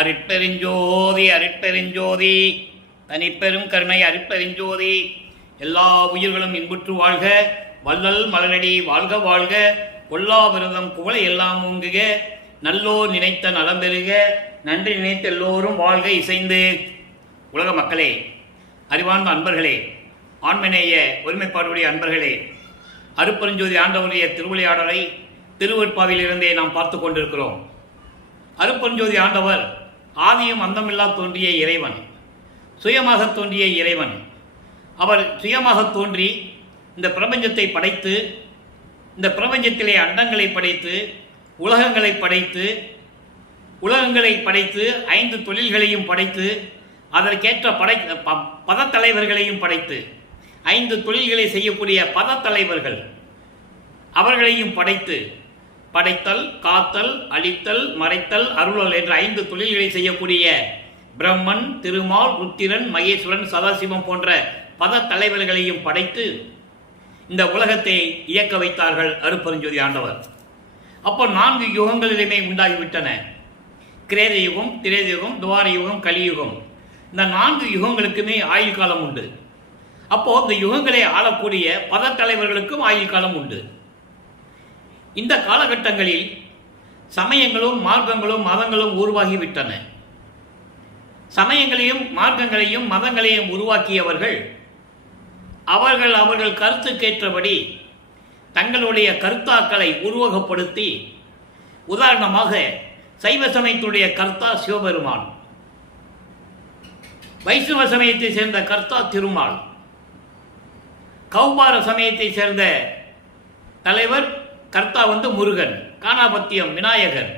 அருட்பெருஞ்சோதி அருட்பெருஞ்சோதி தனிப்பெரும் கருணை அருட்பெருஞ்சோதி. எல்லா உயிர்களும் இன்புற்று வாழ்க, வள்ளல் மலரடி வாழ்க வாழ்க, கொல்லா விரதம் குவளை எல்லாம் ஓங்குக, நல்லோர் நினைத்த நலம் பெறுக, நன்றி நினைத்த எல்லோரும் வாழ்க இசைந்து. உலக மக்களே, அறிவார்ந்த அன்பர்களே, ஆண்மநேய ஒருமைப்பாடுடைய அன்பர்களே, அருட்பெருஞ்சோதி ஆண்டவருடைய திருவிளையாடலை திருவெட்பாவிலிருந்தே நாம் பார்த்து கொண்டிருக்கிறோம். அருட்பெருஞ்சோதி ஆண்டவர் ஆதியும் அந்தமில்லா தோன்றிய இறைவன், சுயமாக தோன்றிய இறைவன். அவர் சுயமாக தோன்றி இந்த பிரபஞ்சத்தை படைத்து, இந்த பிரபஞ்சத்திலே அண்டங்களை படைத்து, உலகங்களை படைத்து, உலகங்களை படைத்து, 5 தொழில்களையும் படைத்து, அதற்கேற்ற பதத்தலைவர்களையும் படைத்து, 5 தொழில்களை செய்யக்கூடிய பதத்தலைவர்கள் அவர்களையும் படைத்து, படைத்தல், காத்தல், அழித்தல், மறைத்தல், அருளல் என்ற 5 தொழில்களை செய்யக்கூடிய பிரம்மன், திருமால், ருத்திரன், மகேஸ்வரன், சதாசிவம் போன்ற பத தலைவர்களையும் படைத்து இந்த உலகத்தை இயக்க வைத்தார்கள் அருட்பெருஞ்சோதி ஆண்டவர். அப்போ 4 யுகங்களிலுமே உண்டாகிவிட்டன. கிரேத யுகம், திரேத யுகம், துவார யுகம், கலியுகம். இந்த 4 யுகங்களுக்குமே ஆயுள் காலம் உண்டு. அப்போ இந்த யுகங்களை ஆளக்கூடிய பத தலைவர்களுக்கும் ஆயுள் காலம் உண்டு. இந்த காலகட்டங்களில் சமயங்களும் மார்க்கங்களும் மதங்களும் உருவாகிவிட்டன. சமயங்களையும் மார்க்கங்களையும் மதங்களையும் உருவாக்கியவர்கள் அவர்கள் கருத்துக்கேற்றபடி தங்களுடைய கருத்தாக்களை உருவகப்படுத்தி, உதாரணமாக சைவ சமயத்துடைய கர்த்தா சிவபெருமான், வைஷ்ணவ சமயத்தை சேர்ந்த கர்த்தா திருமால், கௌபார சமயத்தை சேர்ந்த தலைவர் கர்த்தா முருகன், காணாபத்தியம் விநாயகர்,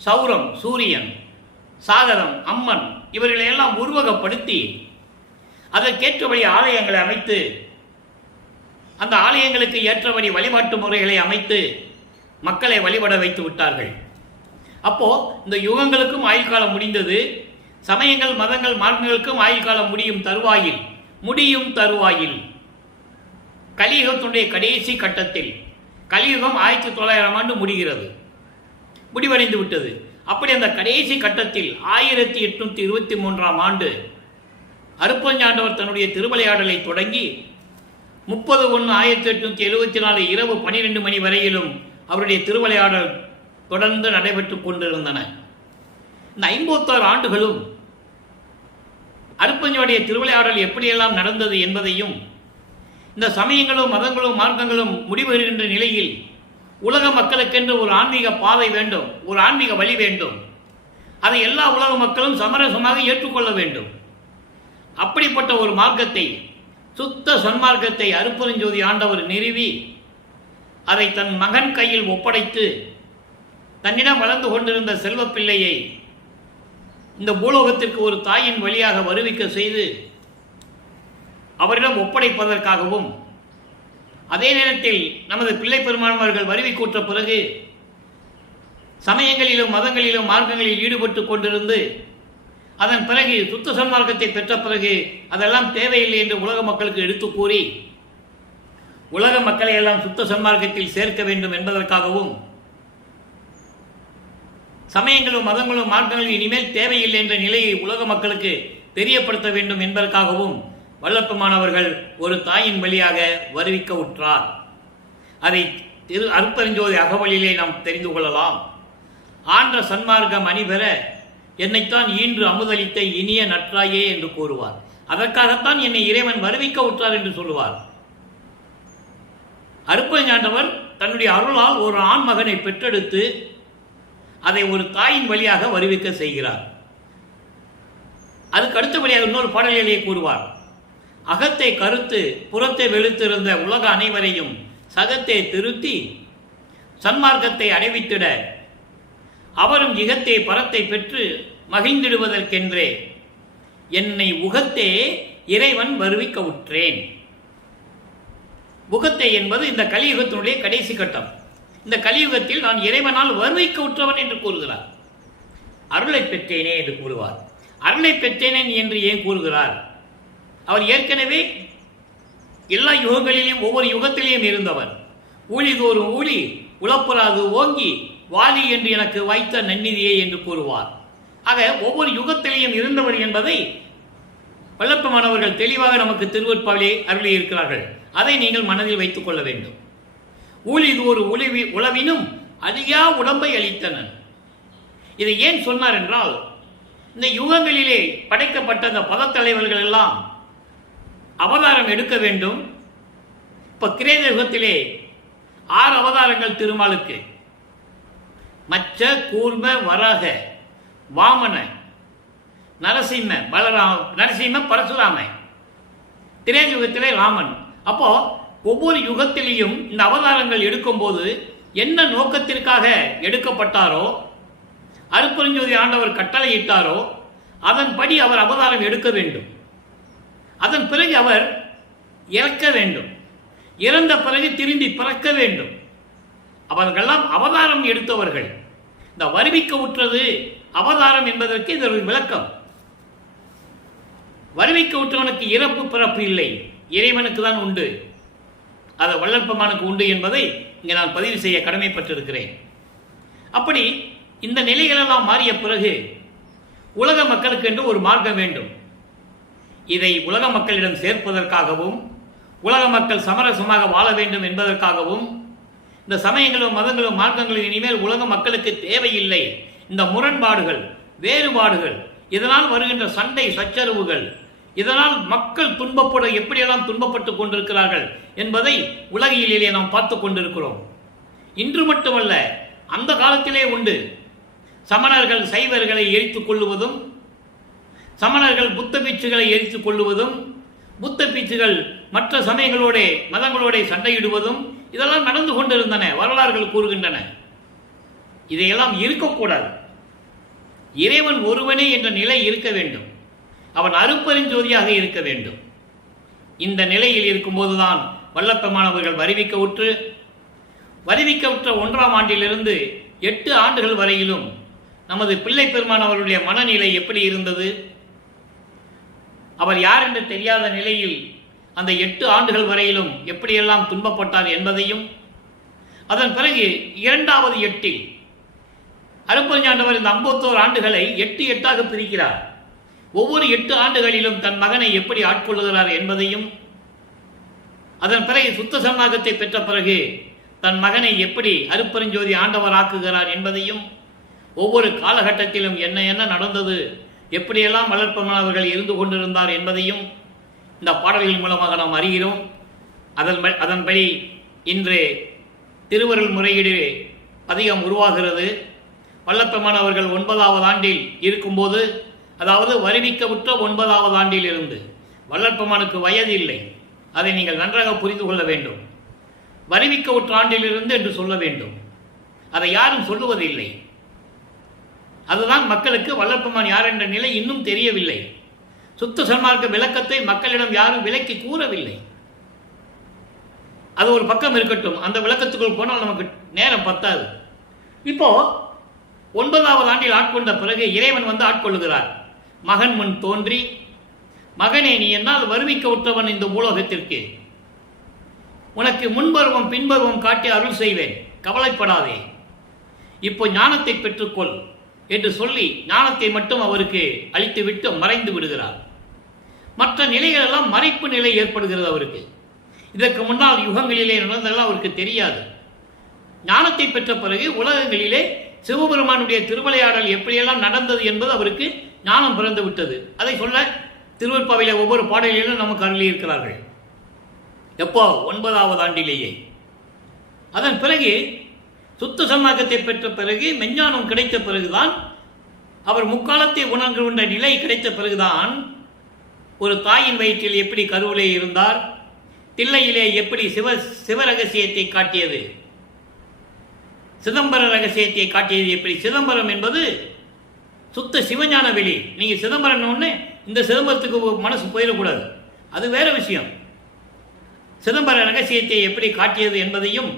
சௌரம் சூரியன், சாகரம் அம்மன், இவர்களையெல்லாம் உருவகப்படுத்தி அதற்கேற்றபடி ஆலயங்களை அமைத்து, அந்த ஆலயங்களுக்கு ஏற்றபடி வழிபாட்டு முறைகளை அமைத்து மக்களை வழிபட வைத்து விட்டார்கள். அப்போ இந்த யுகங்களுக்கும் ஆயுள் காலம் முடிந்தது. சமயங்கள் மதங்கள் மார்க்கங்களுக்கும் ஆயுள் காலம் முடியும் தருவாயில் கலியுகத்துடைய கடைசி கட்டத்தில், கலியுகம் 1900 ஆண்டு முடிகிறது, முடிவடைந்து விட்டது. அப்படி அந்த கடைசி கட்டத்தில் 1823 ஆண்டு அருட்பெருஞ்சாண்டவர் தன்னுடைய திருவிளையாடலை தொடங்கி 30/1/1874 இரவு 12 மணி வரையிலும் அவருடைய திருவிளையாடல் தொடர்ந்து நடைபெற்றுக் கொண்டிருந்தன. இந்த 56 ஆண்டுகளும் அருட்பெருஞ்சோதியுடைய திருவிளையாடல் எப்படியெல்லாம் நடந்தது என்பதையும், இந்த சமயங்களும் மதங்களும் மார்க்கங்களும் முடிவெறுகின்ற நிலையில் உலக மக்களுக்கென்று ஒரு ஆன்மீக பாதை வேண்டும், ஒரு ஆன்மீக வழி வேண்டும். அதை எல்லா உலக மக்களும் சமரசமாக ஏற்றுக்கொள்ள வேண்டும். அப்படிப்பட்ட ஒரு மார்க்கத்தை, சுத்த சன்மார்க்கத்தை அருட்பெருஞ்சோதி ஆண்டவர் நிறுவி அதை தன் மகன் கையில் ஒப்படைத்து, தன்னிடம் வளர்ந்து கொண்டிருந்த செல்வப்பிள்ளையை இந்த பூலோகத்திற்கு ஒரு தாயின் வழியாக வருவிக்க செய்து அவரிடம் ஒப்படைப்பதற்காகவும், அதே நேரத்தில் நமது பிள்ளை பெருமானவர்கள் வருவி கூற்ற பிறகு சமயங்களிலும் மதங்களிலும் மார்க்கங்களில் ஈடுபட்டு கொண்டிருந்து, அதன் பிறகு சுத்த சன்மார்க்கத்தை பெற்ற பிறகு அதெல்லாம் தேவையில்லை என்று உலக மக்களுக்கு எடுத்து கூறி உலக மக்களை எல்லாம் சுத்த சன்மார்க்கத்தில் சேர்க்க வேண்டும் என்பதற்காகவும், சமயங்களும் மதங்களும் மார்க்கங்களும் இனிமேல் தேவையில்லை என்ற நிலையை உலக மக்களுக்கு தெரியப்படுத்த வேண்டும் என்பதற்காகவும் வல்லப்பெருமானவர்கள் ஒரு தாயின் வழியாக வருவிக்க உற்றார். அதை அருட்பெருஞ்சோதி அகவலிலே நாம் தெரிந்து கொள்ளலாம். ஆன்ற சன்மார்க்கம் அணிபெற என்னைத்தான் ஈன்று அமுதளித்த இனிய நற்றாயே என்று கூறுவார். அதற்காகத்தான் என்னை இறைவன் வருவிக்க உற்றார் என்று சொல்லுவார். அருட்பெருஞ்சாண்டவர் தன்னுடைய அருளால் ஒரு ஆண் மகனை பெற்றெடுத்து அதை ஒரு தாயின் வழியாக வருவிக்க செய்கிறார். அதுக்கு அடுத்தபடியாக இன்னொரு பாடலிலே கூறுவார். அகத்தை கருத்து புறத்தை வெளுத்திருந்த உலக அனைவரையும் சகத்தை திருத்தி சன்மார்க்கத்தை அடைவித்திட அவரும் இகத்தை பரத்தை பெற்று மகிழ்ந்திடுவதற்கென்றே என்னை உகத்தே இறைவன் வருவிக்க உற்றேன். உகத்தை என்பது இந்த கலியுகத்தினுடைய கடைசி கட்டம். இந்த கலியுகத்தில் நான் இறைவனால் வருவிக்க உற்றவன் என்று கூறுகிறார். அருளை பெற்றேனே என்று கூறுவார். அருளை பெற்றேனே என்று ஏன் கூறுகிறார்? அவர் ஏற்கனவே எல்லா யுகங்களிலும் ஒவ்வொரு யுகத்திலேயும் இருந்தவர். ஊழிதோறும் ஊழி உளப்புறாது ஓங்கி வாலி என்று எனக்கு வைத்த நன்னிதியே என்று கூறுவார். ஆக ஒவ்வொரு யுகத்திலேயும் இருந்தவர் என்பதை வல்லப்பமானவர்கள் தெளிவாக நமக்கு திருவருட்பாவிலே அருளி இருக்கிறார்கள். அதை நீங்கள் மனதில் வைத்துக் கொள்ள வேண்டும். ஊழிது ஒரு உளவினும் அழியா உடம்பை அளித்தனன். இதை ஏன் சொன்னார் என்றால், இந்த யுகங்களிலே படைக்கப்பட்ட அந்த பதத்தலைவர்கள் எல்லாம் அவதாரம் எடுக்க வேண்டும். இப்ப கிரேத யுகத்திலே 6 அவதாரங்கள் திருமாலுக்கு: மச்ச, கூர்ம, வராக, வாமன, நரசிம்ம, பரசுராம. திரேத யுகத்திலே ராமன். அப்போ ஒவ்வொரு யுகத்திலேயும் இந்த அவதாரங்கள் எடுக்கும்போது என்ன நோக்கத்திற்காக எடுக்கப்பட்டாரோ, அருட்பெருஞ்சோதி ஆண்டவர் கட்டளையிட்டாரோ அதன்படி அவர் அவதாரம் எடுக்க வேண்டும். அதன் பிறகு அவர் இறக்க வேண்டும். இறந்த பிறகு திரும்பி பிறக்க வேண்டும். அவர்களெல்லாம் அவதாரம் எடுத்தவர்கள். இந்த வருவிக்க உற்றது அவதாரம் என்பதற்கு இது ஒரு விளக்கம். வருவிக்க உற்றவனுக்கு இறப்பு பிறப்பு இல்லை, இறைவனுக்கு தான் உண்டு. அது வல்லற்பமானுக்கு உண்டு என்பதை இங்கே நான் பதிவு செய்ய கடமைப்பட்டிருக்கிறேன். அப்படி இந்த நிலைகளெல்லாம் மாறிய பிறகு உலக மக்களுக்கு என்று ஒரு மார்க்கம் வேண்டும். இதை உலக மக்களிடம் சேர்ப்பதற்காகவும் உலக மக்கள் சமரசமாக வாழ வேண்டும் என்பதற்காகவும் இந்த சமயங்களும் மதங்களும் மார்க்கங்களும் இனிமேல் உலக மக்களுக்கு தேவையில்லை. இந்த முரண்பாடுகள், வேறுபாடுகள், இதனால் வருகின்ற சண்டை சச்சரவுகள், இதனால் மக்கள் எப்படியெல்லாம் துன்பப்பட்டு கொண்டிருக்கிறார்கள் என்பதை உலகிலேயே நாம் பார்த்து கொண்டிருக்கிறோம். இன்று மட்டுமல்ல, அந்த காலத்திலே உண்டு. சமணர்கள் சைவர்களை எரித்துக் கொள்ளுவதும், சமணர்கள் புத்த பீச்சுகளை எரித்துக் கொள்ளுவதும், புத்த பீச்சுகள் மற்ற சமயங்களோட மதங்களோட சண்டையிடுவதும் இதெல்லாம் நடந்து கொண்டிருந்தன. வரலாறுகள் கூறுகின்றன. இதையெல்லாம் இருக்கக்கூடாது. இறைவன் ஒருவனே என்ற நிலை இருக்க வேண்டும். அவன் அருட்பெருஞ்சோதியாக இருக்க வேண்டும். இந்த நிலையில் இருக்கும்போதுதான் வல்லப்பமானவர்கள் வருவிக்க உற்ற 1ஆம் ஆண்டிலிருந்து 8 ஆண்டுகள் வரையிலும் நமது பிள்ளை பெருமான் அவருடைய மனநிலை எப்படி இருந்தது, அவர் யார் என்று தெரியாத நிலையில் அந்த 8 ஆண்டுகள் வரையிலும் எப்படியெல்லாம் துன்பப்பட்டார் என்பதையும், அதன் பிறகு 2வது 8இல் அருட்பெருஞ்சாண்டவர் இந்த 51 ஆண்டுகளை 8 பிரிக்கிறார். ஒவ்வொரு 8 ஆண்டுகளிலும் தன் மகனை எப்படி ஆட்கொள்ளுகிறார் என்பதையும், அதன் பிறகு சுத்த சன்மார்க்கத்தை பெற்ற பிறகு தன் மகனை எப்படி அருட்பெருஞ்சோதி ஆண்டவர் ஆக்குகிறார் என்பதையும், ஒவ்வொரு காலகட்டத்திலும் என்ன நடந்தது, எப்படியெல்லாம் வளர்ப்பமானவர்கள் இருந்து கொண்டிருந்தார் என்பதையும் இந்த பாடல்கள் மூலமாக நாம் அறிகிறோம். அதன்படி இன்று திருவருள் முறையீடு அதிகம் உருவாகிறது. வல்லப்பமானவர்கள் 9வது ஆண்டில் இருக்கும்போது, அதாவது வருவிக்க உற்ற 9வது ஆண்டில் இருந்து, வல்லப்பமானுக்கு வயது இல்லை, அதை நீங்கள் நன்றாக புரிந்து கொள்ள வேண்டும். வருவிக்க உற்ற ஆண்டிலிருந்து என்று சொல்ல வேண்டும். அதை யாரும் சொல்லுவதில்லை. அதுதான் மக்களுக்கு வல்லப்பமான் யார் என்ற நிலை இன்னும் தெரியவில்லை. சுத்த சன்மார்க்க விளக்கத்தை மக்களிடம் யாரும் விளக்கி கூறவில்லை. அது ஒரு பக்கம் இருக்கட்டும், அந்த விளக்கத்துக்குள் போனால் நமக்கு நேரம் பத்தாது. இப்போ 9வது ஆண்டில் ஆட்கொண்ட பிறகு இறைவன் வந்து ஆட்கொள்ளுகிறார். மகன் முன் தோன்றி, மகனே, நீ என்னால் வருவிக்க உற்றவன் இந்த பூலோகத்திற்கு, உனக்கு முன்பருவம் பின்பருவம் காட்டி அருள் செய்வேன், கவலைப்படாதே, இப்போ ஞானத்தை பெற்றுக்கொள் என்று சொல்லி ஞானத்தை மட்டும் அவருக்கு அளித்துவிட்டு மறைந்து விடுகிறார். மற்ற நிலைகளெல்லாம் மறைப்பு நிலை ஏற்படுகிறது அவருக்கு. இதற்கு முன்னால் யுகங்களிலே நடந்ததெல்லாம் அவருக்கு தெரியாது. ஞானத்தை பெற்ற பிறகு உலகங்களிலே சிவபெருமானுடைய திருவிளையாடல் எப்படியெல்லாம் நடந்தது என்பது அவருக்கு ஞானம் பிறந்து விட்டது. அதை சொல்ல திருவருட்பாவிலே ஒவ்வொரு பாடலிலும் நமக்கு அருளி இருக்கிறார்கள். எப்போ? 9வது ஆண்டிலேயே. அதன் பிறகு சுத்த சன்மார்க்கத்தை பெற்ற பிறகு, மெஞ்ஞானம் கிடைத்த பிறகுதான், அவர் முக்காலத்தை உணர்கின்ற நிலை கிடைத்த பிறகுதான், ஒரு தாயின் வயிற்றில் எப்படி கருவிலே இருந்தார், தில்லையிலே எப்படி சிவ ரகசியத்தை காட்டியது, சிதம்பர ரகசியத்தை காட்டியது எப்படி. சிதம்பரம் என்பது சுத்த சிவஞான வெளி. நீங்க சிதம்பரம் ஒன்று இந்த சிதம்பரத்துக்கு மனசு போயிடக்கூடாது, அது வேற விஷயம். சிதம்பர ரகசியத்தை எப்படி காட்டியது என்பதையும்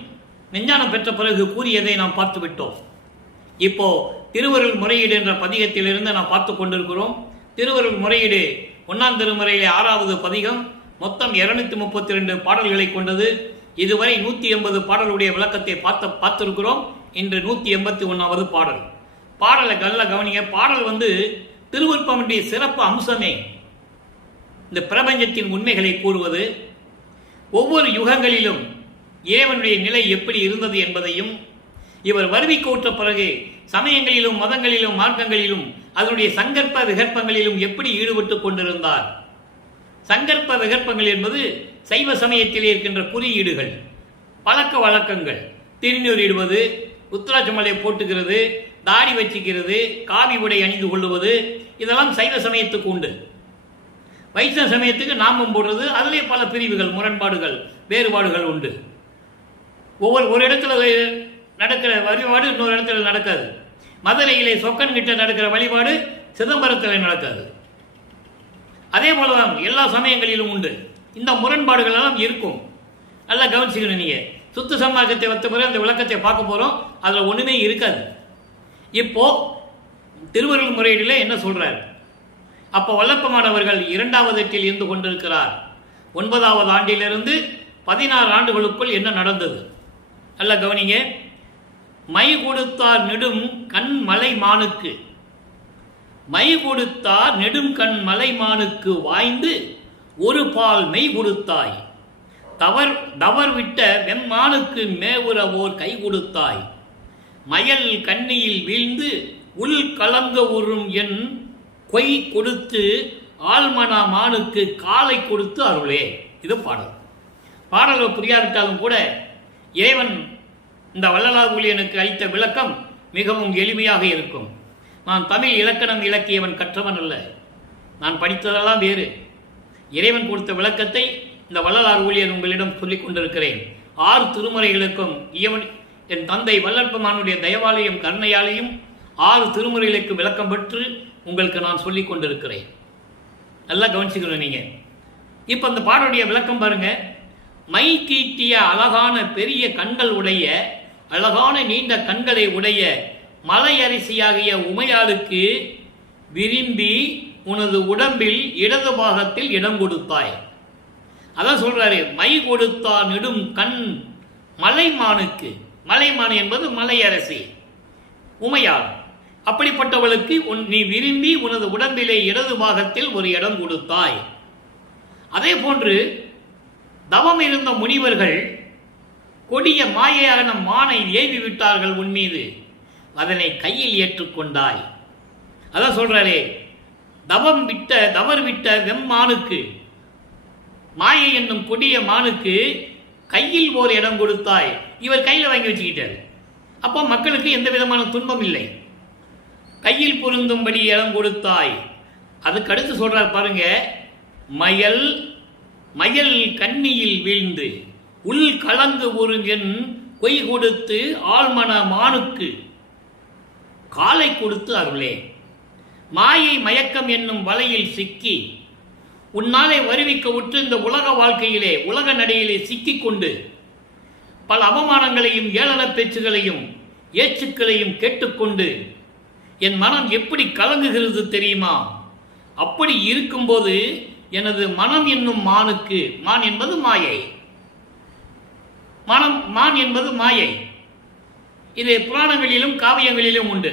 விஞ்ஞானம் பெற்ற பிறகு கூறியதை நாம் பார்த்து விட்டோம். இப்போ திருவருள் முறையீடு என்ற பதிகத்திலிருந்து நாம் பார்த்து கொண்டிருக்கிறோம். திருவருள் முறையீடு 1ஆம் திருமுறையிலே 6வது பதிகம், மொத்தம் 232 பாடல்களை கொண்டது. இதுவரை 180 பாடலுடைய விளக்கத்தை பார்த்திருக்கிறோம். இன்று 181வது பாடல். பாடலை நல்ல கவனிங்க. பாடல் திருவிருப்பமுடைய சிறப்பு அம்சமே இந்த பிரபஞ்சத்தின் உண்மைகளை கூறுவது, ஒவ்வொரு யுகங்களிலும் இறைவனுடைய நிலை எப்படி இருந்தது என்பதையும், இவர் வருவிக்க உற்ற பிறகு சமயங்களிலும் மதங்களிலும் மார்க்கங்களிலும் அதனுடைய சங்கற்ப விகற்பங்களிலும் எப்படி ஈடுபட்டுக் கொண்டிருந்தார். சங்கற்ப விகற்பங்கள் என்பது சைவ சமயத்திலே இருக்கின்ற குறியீடுகள், பழக்க வழக்கங்கள், திருநீர் இடுவது, உத்திராட்சமலை போட்டுக்கிறது, தாடி வச்சிக்கிறது, காவி உடை அணிந்து கொள்ளுவது, இதெல்லாம் சைவ சமயத்துக்கு உண்டு. வைஷ்ணவ சமயத்துக்கு நாமம் போடுறது, அதிலே பல பிரிவுகள், முரண்பாடுகள், வேறுபாடுகள் உண்டு. ஒரு இடத்துல நடக்கிற வழிபாடு இன்னொரு இடத்துல நடக்காது. மதுரையிலே சொக்கன் கிட்ட நடக்கிற வழிபாடு சிதம்பரத்தில் நடக்காது. அதே போலதான் எல்லா சமயங்களிலும் உண்டு. இந்த முரண்பாடுகள் எல்லாம் இருக்கும். நல்லா கவனிச்சுக்கணும். நீங்க சுத்த சமாஜத்தை வைத்த பிறகு அந்த விளக்கத்தை பார்க்க போறோம். அதுல ஒண்ணுமே இருக்காது. இப்போ திருவருள் முறையிலே என்ன சொல்றார்? அப்போ வல்லப்பமானவர்கள் 2வது எட்டில் இருந்து கொண்டிருக்கிறார். 9வது ஆண்டிலிருந்து 16 ஆண்டுகளுக்குள் என்ன நடந்தது? நல்ல கவனிங்க. மை கொடுத்தார் நெடும் கண் மலை மானுக்கு, மை கொடுத்தார் நெடும் கண் மலை மானுக்கு வாய்ந்து ஒரு பால் மெய் கொடுத்தாய், தவர் விட்ட வெம்மானுக்கு மேவுறவோர் கை கொடுத்தாய், மயல் கண்ணியில் வீழ்ந்து உள் கலங்க உறும் என் கொய் கொடுத்து ஆழ்மனா மானுக்கு காலை கொடுத்து அருளே. இது பாடல். பாடல்கள் புரியாவிட்டாலும் கூட இறைவன் இந்த வள்ளலார் ஊழியனுக்கு அளித்த விளக்கம் மிகவும் எளிமையாக இருக்கும். நான் தமிழ் இலக்கணம் இலக்கியவன் கற்றவன் அல்ல. நான் படித்ததெல்லாம் வேறு. இறைவன் கொடுத்த விளக்கத்தை இந்த வள்ளலார் ஊழியர் உங்களிடம் சொல்லிக் கொண்டிருக்கிறேன். 6 திருமுறைகளுக்கும் என் தந்தை வல்லற்பமானுடைய தயவாலயம் கருணையாலையும் 6 திருமுறைகளுக்கு விளக்கம் பெற்று உங்களுக்கு நான் சொல்லிக் கொண்டிருக்கிறேன். நல்லா கவனிச்சுக்கணும் நீங்க. இப்ப அந்த பாடலுடைய விளக்கம் பாருங்க. மை கீட்டிய அழகான பெரிய கண்கள் உடைய, அழகான நீண்ட கண்களை உடைய மலையரிசியாகிய உமையாளுக்கு விரும்பி உனது உடம்பில் இடது பாகத்தில் இடம் கொடுத்தாய். அதான் சொல்றாரு, மை கொடுத்தா நெடும் கண் மலைமானுக்கு. மலைமான் என்பது மலையரசி உமையாள். அப்படிப்பட்டவளுக்கு நீ விரும்பி உனது உடம்பிலே இடது பாகத்தில் ஒரு இடம் கொடுத்தாய். அதே போன்று தவம் இருந்த முனிவர்கள் கொடிய மாயையான மானை ஏவி விட்டார்கள் உன் மீது, அதனை கையில் ஏற்றுக்கொண்டாய். அதான் சொல்றாரே, தவறு விட்ட வெம்மானுக்கு, மாயை என்னும் கொடிய மானுக்கு கையில் ஓர் இடம் கொடுத்தாய். இவர் கையில் வாங்கி வச்சுக்கிட்டார். அப்போ மக்களுக்கு எந்த விதமான துன்பம் இல்லை. கையில் பொருந்தும்படி இடம் கொடுத்தாய். அதுக்கு அடுத்து சொல்றார் பாருங்க, மயல் கண்ணியில் வீழ்ந்து உள் கலந்து ஒரு என் கொய் கொடுத்து ஆழ்மன மானுக்கு காலை கொடுத்து அருளே. மாயை மயக்கம் என்னும் வலையில் சிக்கி உன்னாலே வருவிக்க உற்று இந்த உலக வாழ்க்கையிலே, உலக நடையிலே சிக்கிக் கொண்டு பல அவமானங்களையும் ஏளன பேச்சுகளையும் ஏச்சுக்களையும் கேட்டுக்கொண்டு என் மனம் எப்படி கலங்குகிறது தெரியுமா? அப்படி இருக்கும்போது எனது மனம் என்னும் மானுக்கு, மான் என்பது மாயை, மான் என்பது மாயை. இது புராணங்களிலும் காவியங்களிலும் உண்டு.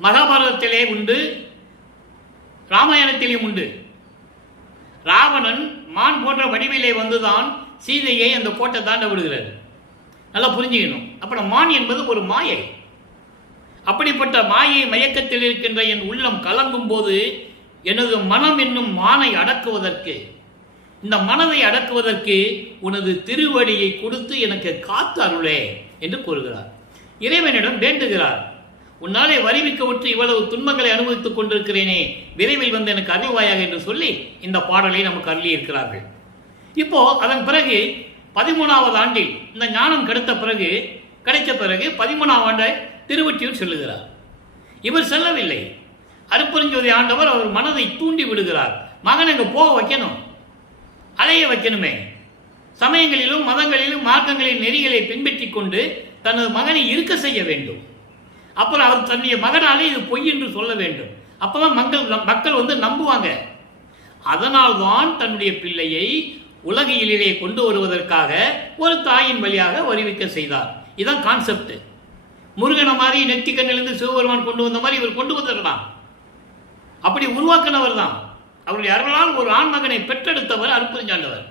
மகாபாரதத்திலே உண்டு, ராமாயணத்திலும் உண்டு. ராவணன் மான் போன்ற வடிவிலே வந்துதான் சீதையை அந்த கோட்டை தாண்ட விடுகிறார். நல்லா புரிஞ்சுக்கணும். அப்புறம் மான் என்பது ஒரு மாயை. அப்படிப்பட்ட மாயை மயக்கத்தில் இருக்கின்ற என் உள்ளம் கலங்கும் போது எனது மனம் என்னும் மானை அடக்குவதற்கு, இந்த மனதை அடக்குவதற்கு உனது திருவடியை கொடுத்து எனக்கு காத்து அருளே என்று கூறுகிறார். இறைவனிடம் வேண்டுகிறார், உன்னாலே வருவிக்க விட்டு இவ்வளவு துன்பங்களை அனுபவித்துக் கொண்டிருக்கிறேனே, விரைவில் வந்து எனக்கு அருள்வாயாக என்று சொல்லி இந்த பாடலை நமக்கு அருளி இருக்கிறார்கள். இப்போ அதன் பிறகு 13வது ஆண்டில் இந்த ஞானம் கிடைத்த பிறகு 13ஆம் ஆண்டை திருவொற்றியூர் செல்லுகிறார். இவர் செல்லவில்லை. அருட்பெருஞ்சோதி ஆண்டவர் அவர் மனதை தூண்டி விடுகிறார். மகன் அங்க போக வைக்கணும், அலைய வைக்கணுமே. சமயங்களிலும் மதங்களிலும் மார்க்கங்களின் நெறிகளை பின்பற்றி கொண்டு தனது மகனை இருக்க செய்ய வேண்டும். அப்புறம் அவர் தன்னுடைய மகனாலே இது பொய் என்று சொல்ல வேண்டும். அப்பதான் மக்கள் வந்து நம்புவாங்க. அதனால்தான் தன்னுடைய பிள்ளையை உலகிலே கொண்டு வருவதற்காக ஒரு தாயின் வழியாக வருவிக்க செய்தார். இதுதான் கான்செப்ட். முருகனை மாதிரி நெத்திக்கண்ணிலிருந்து சிவபெருமான் கொண்டு வந்த மாதிரி இவர் கொண்டு வந்துடலாம். அப்படி உருவாக்கினவர் தான். அவருடைய அருளால் ஒரு ஆண்மகனை பெற்றெடுத்தவர் அருட்பெருஞ்சாண்டவர்.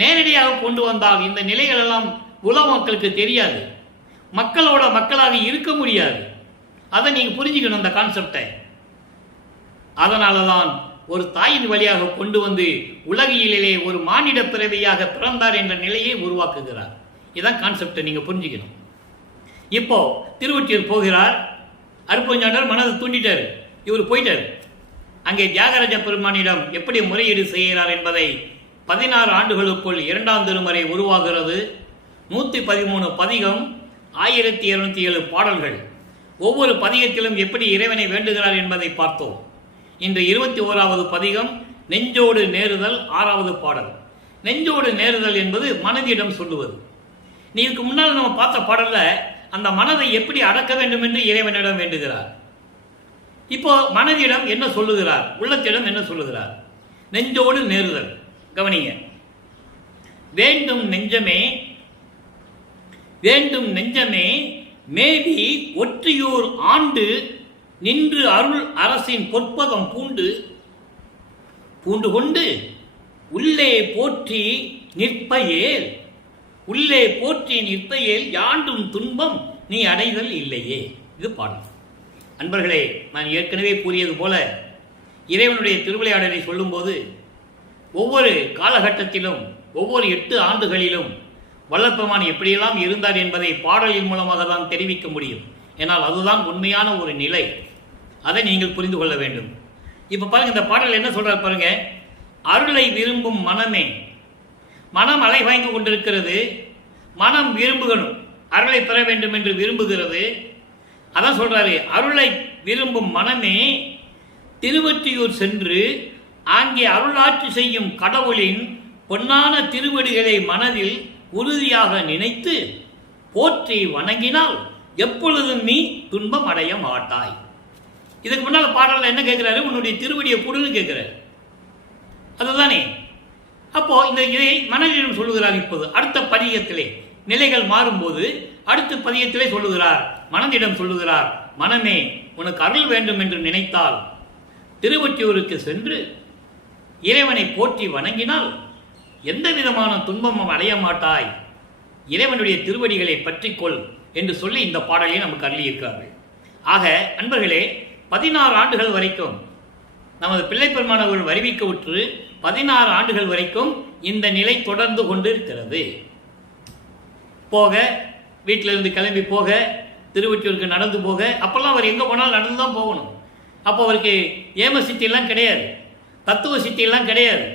நேரடியாக கொண்டு வந்தால் இந்த நிலைகள் எல்லாம் உலக மக்களுக்கு தெரியாது, மக்களோட மக்களாக இருக்க முடியாது. அதை நீங்க புரிஞ்சுக்கணும் அந்த கான்செப்டை. அதனால தான் ஒரு தாயின் வழியாக கொண்டு வந்து உலகியலிலே ஒரு மானிட பிறவியாக பிறந்தார் என்ற நிலையை உருவாக்குகிறார். இதான் கான்செப்டை நீங்க புரிஞ்சுக்கணும். இப்போ திருவொற்றியூர் போகிறார். அருட்பெருஞ்சாண்டவர் மனதை தூண்டிட்டார். இவர் போயிட்டார். அங்கே தியாகராஜ பெருமானிடம் எப்படி முறையீடு செய்கிறார் என்பதை 16 ஆண்டுகளுக்குள் 2ஆம் திருமுறை உருவாகிறது. 113 பதிகம், 1207 பாடல்கள். ஒவ்வொரு பதிகத்திலும் எப்படி இறைவனை வேண்டுகிறார் என்பதை பார்த்தோம். இன்று 21வது பதிகம் நெஞ்சோடு நேருதல், 6வது பாடல். நெஞ்சோடு நேருதல் என்பது மனதிடம் சொல்லுவது. இதுக்கு முன்னால் நம்ம பார்த்த பாடல்ல அந்த மனதை எப்படி அடக்க வேண்டும் என்று இறைவனிடம் வேண்டுகிறார். இப்போ மனதிடம் என்ன சொல்லுகிறார், உள்ளத்திடம் என்ன சொல்லுகிறார்? நெஞ்சோடு நேருதல். கவனிங்க. வேண்டும் நெஞ்சமே, வேண்டும் நெஞ்சமே மேவி ஒற்றியூர் ஆண்டு நின்று அருள் அரசின் பொற்பதம் பூண்டு பூண்டு கொண்டு உள்ளே போற்றி நிற்பயேல், உள்ளே போற்றி நிற்பயேல் யாண்டும் துன்பம் நீ அடைதல் இல்லையே. இது பாடல். அன்பர்களே, நான் ஏற்கனவே கூறியது போல இறைவனுடைய திருவிளையாடலை சொல்லும்போது ஒவ்வொரு காலகட்டத்திலும் ஒவ்வொரு 8 ஆண்டுகளிலும் வல்லபெருமான் எப்படியெல்லாம் இருந்தார் என்பதை பாடலின் மூலமாக தான் தெரிவிக்க முடியும். ஏனால் அதுதான் உண்மையான ஒரு நிலை. அதை நீங்கள் புரிந்து கொள்ள வேண்டும். இப்போ பாருங்க, இந்த பாடல் என்ன சொல்றார் பாருங்க. அருளை விரும்பும் மனமே, மனம் அலைவாய்ந்து கொண்டிருக்கிறது. மனம் விரும்புகணும், அருளை பெற வேண்டும் என்று விரும்புகிறது. அதான் சொல்றாரு, அருளை விரும்பும் மனமே திருவொற்றியூர் சென்று அங்கே அருளாட்சி செய்யும் கடவுளின் பொன்னான திருவடிகளை மனதில் உறுதியாக நினைத்து போற்றி வணங்கினால் எப்பொழுதும் நீ துன்பம் அடைய மாட்டாய். இதுக்கு முன்னால் பாடல்ல என்ன கேட்கிறாரு? உன்னுடைய திருவடியை கொடுன்னு கேட்கிறாரு. அதுதானே. அப்போ இந்த இதை மனதிடம் சொல்லுகிறார். இப்போது அடுத்த பதிகத்திலே நிலைகள் மாறும்போது அடுத்த பதிகத்திலே சொல்லுகிறார், மனதிடம் சொல்லுகிறார், மனமே உனக்கு அருள் வேண்டும் என்று நினைத்தால் திருவொற்றியூருக்கு சென்று இறைவனை போற்றி வணங்கினால் எந்த விதமான துன்பமும் அடைய மாட்டாய், இறைவனுடைய திருவடிகளை பற்றிக்கொள் என்று சொல்லி இந்த பாடலை நமக்கு அருளியிருக்கிறார்கள். ஆக அன்பர்களே, 16 ஆண்டுகள் வரைக்கும் நமது பிள்ளை பெருமானவர்கள் அறிவிக்க உற்று 16 ஆண்டுகள் வரைக்கும் இந்த நிலை தொடர்ந்து கொண்டு இருக்கிறது. போக, வீட்டிலிருந்து கிளம்பி போக, திருவொற்றியூருக்கு நடந்து போக, அப்பெல்லாம் அவர் எங்கே போனாலும் நடந்து தான் போகணும். அப்போ அவருக்கு ஏம சித்தியெல்லாம் கிடையாது, தத்துவ சித்தியெல்லாம் கிடையாது.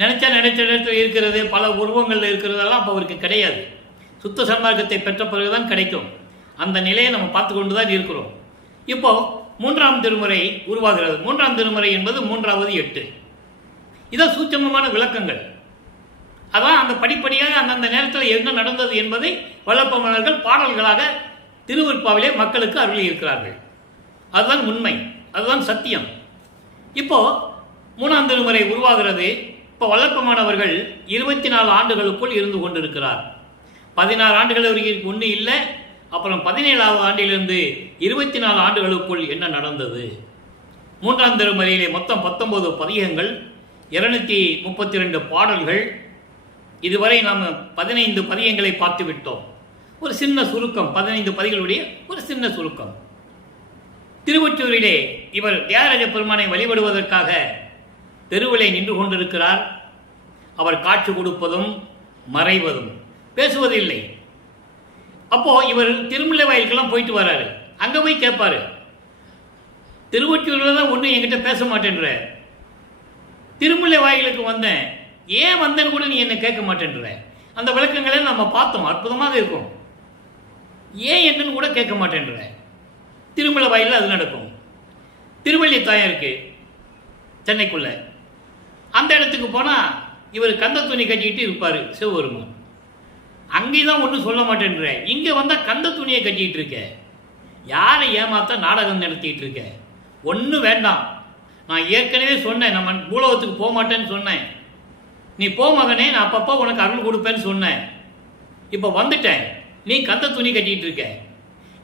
நினைச்ச இடத்துல இருக்கிறது, பல உருவங்களில் இருக்கிறதெல்லாம் அப்போ அவருக்கு கிடையாது. சுத்த சன்மார்க்கத்தை பெற்ற பிறகுதான் கிடைக்கும். அந்த நிலையை நம்ம பார்த்து கொண்டு தான் இருக்கிறோம். இப்போ 3ஆம் திருமுறை உருவாகிறது. 3ஆம் திருமுறை என்பது 3வது 8. இதான் சூட்சமமான விளக்கங்கள். அதான் அந்த படிப்படியாக அந்தந்த நேரத்தில் என்ன நடந்தது என்பதை வல்லபெருமானர்கள் பாடல்களாக திருவருட்பாவிலே மக்களுக்கு அருளி இருக்கிறார்கள். அதுதான் உண்மை, அதுதான் சத்தியம். இப்போ 3ஆம் திருமுறை உருவாகிறது. இப்போ வல்லபெருமானவர்கள் 24 ஆண்டுகளுக்குள் இருந்து கொண்டிருக்கிறார். 16 ஆண்டுகள் அவருக்கு ஒன்றும் இல்லை. அப்புறம் 17வது ஆண்டிலிருந்து 24 ஆண்டுகளுக்குள் என்ன நடந்தது? 3ஆம் திருமுறையிலே மொத்தம் 19 பதிகங்கள், 232 பாடல்கள். இதுவரை நாம் 15 பதிகங்களை பார்த்து விட்டோம். ஒரு சின்ன சுருக்கம், 15 பதிகளுடைய ஒரு சின்ன சுருக்கம். திருவொற்றியூரிலே இவர் தியாகராஜ பெருமானை வழிபடுவதற்காக தெருவிலே நின்று கொண்டிருக்கிறார். அவர் காட்சி கொடுப்பதும் மறைவதும், பேசுவதில்லை. அப்போ இவர் திருமுல்லை வாயிலுக்கெல்லாம் போயிட்டு வராரு. அங்க போய் கேட்பாரு, திருவொற்றியூர்ல தான் ஒன்றும் என்கிட்ட பேச மாட்டேன்ற, திருமுல்லை வாயிலுக்கு வந்தேன், ஏன் வந்தேன்னு கூட நீ என்ன கேட்க மாட்டேன்ற. அந்த விளக்கங்களை நம்ம பார்த்தோம், அற்புதமாக இருக்கும். ஏன் என்னன்னு கூட கேட்க மாட்டேன்ற. திருமுல்லை வாயிலில் அது நடக்கும். திருவள்ளி தாயம் இருக்கு சென்னைக்குள்ள. அந்த இடத்துக்கு போனால் இவர் கந்த துணி கட்டிக்கிட்டு இருப்பார் சிவபெருமான். அங்கேதான் ஒன்றும் சொல்ல மாட்டேன்ற. இங்கே வந்தால் கந்த துணியை கட்டிக்கிட்டு இருக்க, யாரை ஏமாத்த நாடகம் நடத்திட்டு இருக்க, ஒன்றும் வேண்டாம். நான் ஏற்கனவே சொன்னேன், நம்ம பூலோகத்துக்கு போக மாட்டேன்னு சொன்னேன். நீ போ மகனே, நான் அப்பப்போ உனக்கு அருள் கொடுப்பேன்னு சொன்னேன். இப்போ வந்துட்டேன், நீ கந்த துணி கட்டிட்டு இருக்க,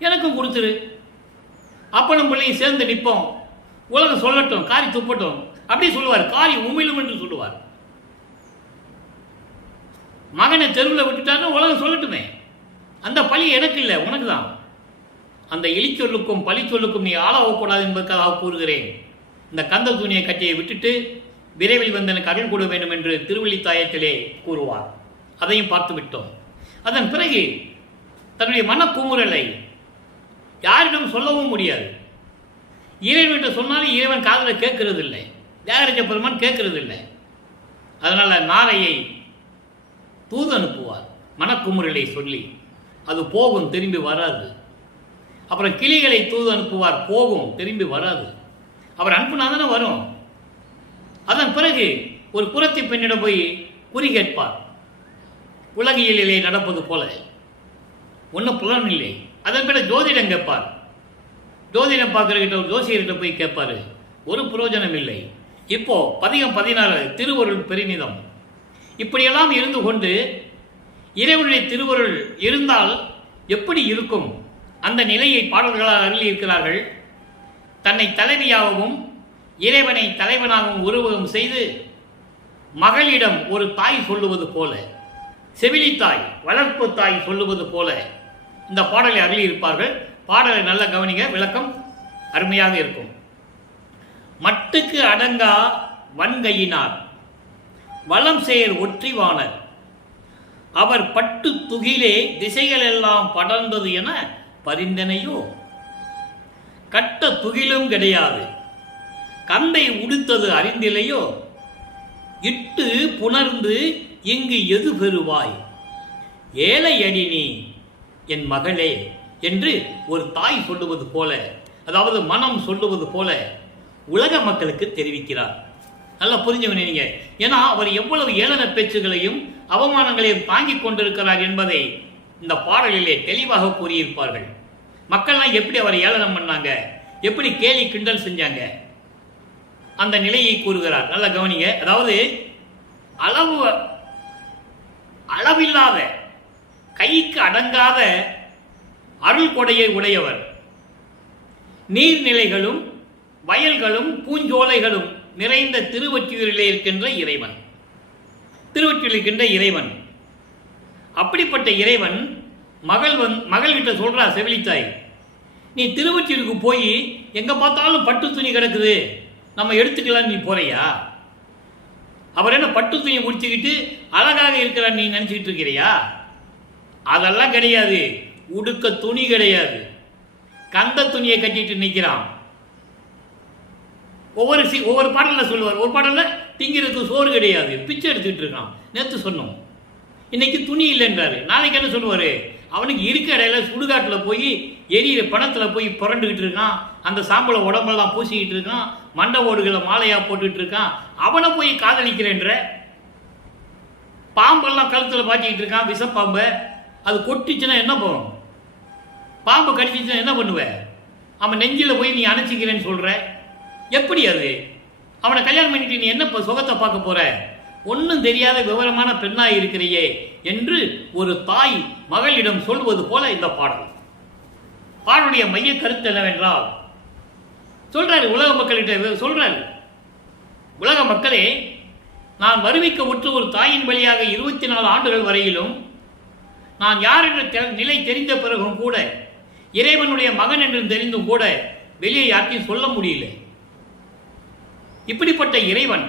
எனக்கும் கொடுத்துரு, அப்பனும் பிள்ளையும் சேர்ந்து நிற்போம், உலகம் சொல்லட்டும், காரி துப்பட்டும் அப்படி சொல்லுவார். காரி உமிழும் என்று சொல்லுவார். மகனை தெருவில் விட்டுட்டாருன்னு உலகம் சொல்லட்டுமே, அந்த பழி எனக்கு இல்லை, உனக்கு தான். அந்த இழிச்சொல்லுக்கும் பழி சொல்லுக்கும் நீ ஆளாகக்கூடாது என்பதற்காக கூறுகிறேன். இந்த கந்த துணியை கட்டியை விட்டுட்டு விரைவில் வந்து எனக்கு அருள் கூட வேண்டும் என்று திருவள்ளித்தாயத்திலே கூறுவார். அதையும் பார்த்து விட்டோம். அதன் பிறகு தன்னுடைய மனக்குமுறலை யாரிடம் சொல்லவும் முடியாது. இறைவன் சொன்னாலும் இறைவன் காதில் கேட்கறது இல்லை, தியாகராஜ பெருமான் கேட்கறது இல்லை. அதனால நாரையை தூது அனுப்புவார் மனக்குமுறலை சொல்லி, அது போகும், திரும்பி வராது. அப்புறம் கிளிகளை தூது அனுப்புவார், போகும், திரும்பி வராது. அவர் அனுப்புனா தானே வரும். அதன் பிறகு ஒரு புறத்தி பெண்ணிடம் போய் குறி கேட்பார். உலகியலிலே நடப்பது போல ஒன்றும் புலன் இல்லை. அதன் பிறகு ஜோதிடம் கேட்பார். ஜோதிடம் பார்க்குறகிட்ட ஒரு ஜோசியர்கிட்ட போய் கேட்பார், ஒரு பிரயோஜனம் இல்லை. இப்போ பதிகம் 16 திருவருள் பெருமிதம். இப்படியெல்லாம் இருந்து கொண்டு இறைவனுடைய திருவருள் இருந்தால் எப்படி இருக்கும், அந்த நிலையை பாடல்களால் அருளி இருக்கிறார்கள். தன்னை தலைவியாகவும் இறைவனை தலைவனாகவும் உருவகம் செய்து மகளிடம் ஒரு தாய் சொல்லுவது போல, செவிலி தாய், வளர்ப்பு தாய் சொல்லுவது போல இந்த பாடலை அருளி இருப்பார்கள். பாடலை நல்ல கவனிங்க, விளக்கம் அருமையாக இருக்கும். மட்டுக்கு அடங்கா வன்கையினார் வளம் சேர் ஒற்றிவானர், அவர் பட்டு துகிலே திசைகளெல்லாம் படர்ந்தது என பரிந்தனையோ. கட்ட துகிலும் கிடையாது, கந்தை உடுத்தது அறிந்திலையோ. இட்டு புணர்ந்து இங்கு எது பெறுவாய், ஏழை அடி நீ என் மகளே என்று ஒரு தாய் சொல்லுவது போல, அதாவது மனம் சொல்லுவது போல உலக மக்களுக்கு தெரிவிக்கிறார். நல்லா புரிஞ்சுக்கணும் நீங்க. ஏன்னா அவர் எவ்வளவு ஏளன பேச்சுகளையும் அவமானங்களையும் தாங்கிக் கொண்டிருக்கிறார் என்பதை இந்த பாடலிலே தெளிவாக கூறியிருப்பார்கள். மக்கள்லாம் எப்படி அவரை ஏளனம் பண்ணாங்க, எப்படி கேலி கிண்டல் செஞ்சாங்க, அந்த நிலையை கூறுகிறார். நல்ல கவனிங்க. அதாவது அளவில்லாத, கைக்கு அடங்காத அருள் கொடையை உடையவர். நீர்நிலைகளும் வயல்களும் பூஞ்சோலைகளும் நிறைந்த திருவொற்றியூரிலே இருக்கின்ற இறைவன், திருவொற்றியூரில் இருக்கின்ற இறைவன். அப்படிப்பட்ட இறைவன் மகள்கிட்ட சொல்றா, செவிலித்தாய், நீ திருவொற்றியூருக்கு போய் எங்க பார்த்தாலும் பட்டு துணி கிடக்குது, நம்ம எடுத்துக்கலாம், நீ போறியா? அவர் என்ன பட்டு துணியை முடிச்சுக்கிட்டு அழகாக இருக்கிறார் நீ நினைச்சுக்கிட்டு இருக்கிறியா? அதெல்லாம் கிடையாது. உடுக்க துணி கிடையாது, கந்த துணியை கட்டிட்டு நிற்கிறான். ஒவ்வொரு பாடலில் சொல்லுவார். ஒரு பாடலில் திங்கிறதுக்கு சோறு கிடையாது, பிச்சை எடுத்துக்கிட்டு இருக்கான். நேற்று சொன்னோம். இன்னைக்கு துணி இல்லைன்றாரு. நாளைக்கு என்ன சொல்லுவார்? அவனுக்கு இருக்க இடையில சுடுகாட்டில் போய் எரியிற பணத்தில் போய் புரண்டுக்கிட்டு இருக்கான், அந்த சாம்பலை உடம்பெல்லாம் பூசிக்கிட்டு இருக்கான், மண்டை ஓடுகளை மாலையாக போட்டுக்கிட்டு இருக்கான். அவனை போய் காதலிக்கிறேன்ற. பாம்பெல்லாம் கழுத்தில் பாட்டிக்கிட்டு இருக்கான், விஷப்பாம்பை. அது கொட்டிச்சுன்னா என்ன போகும்? பாம்பு கடிச்சிச்சுன்னா என்ன பண்ணுவேன்? அவன் நெஞ்சில் போய் நீ அணைச்சிக்கிறேன்னு சொல்கிற. எப்படி அது? அவனை கல்யாணம் பண்ணிட்டு நீ என்ன சுகத்தை பார்க்க போற? ஒன்றும் தெரியாத விவரமான பெண்ணாய் இருக்கிறையே என்று ஒரு தாய் மகளிடம் சொல்வது போல இந்த பாடல். பாடலுடைய மைய கருத்து என்னவென்றால், சொல்றாரு உலக மக்கள்கிட்ட சொல்றாரு, உலக மக்களே, நான் வருவிக்க உற்ற ஒரு தாயின் வழியாக 24 ஆண்டுகள் வரையிலும் நான் யார் என்ற நிலை தெரிந்த பிறகும் கூட, இறைவனுடைய மகன் என்று தெரிந்தும் கூட வெளியே யார்த்தையும் சொல்ல முடியல. இப்படிப்பட்ட இறைவன்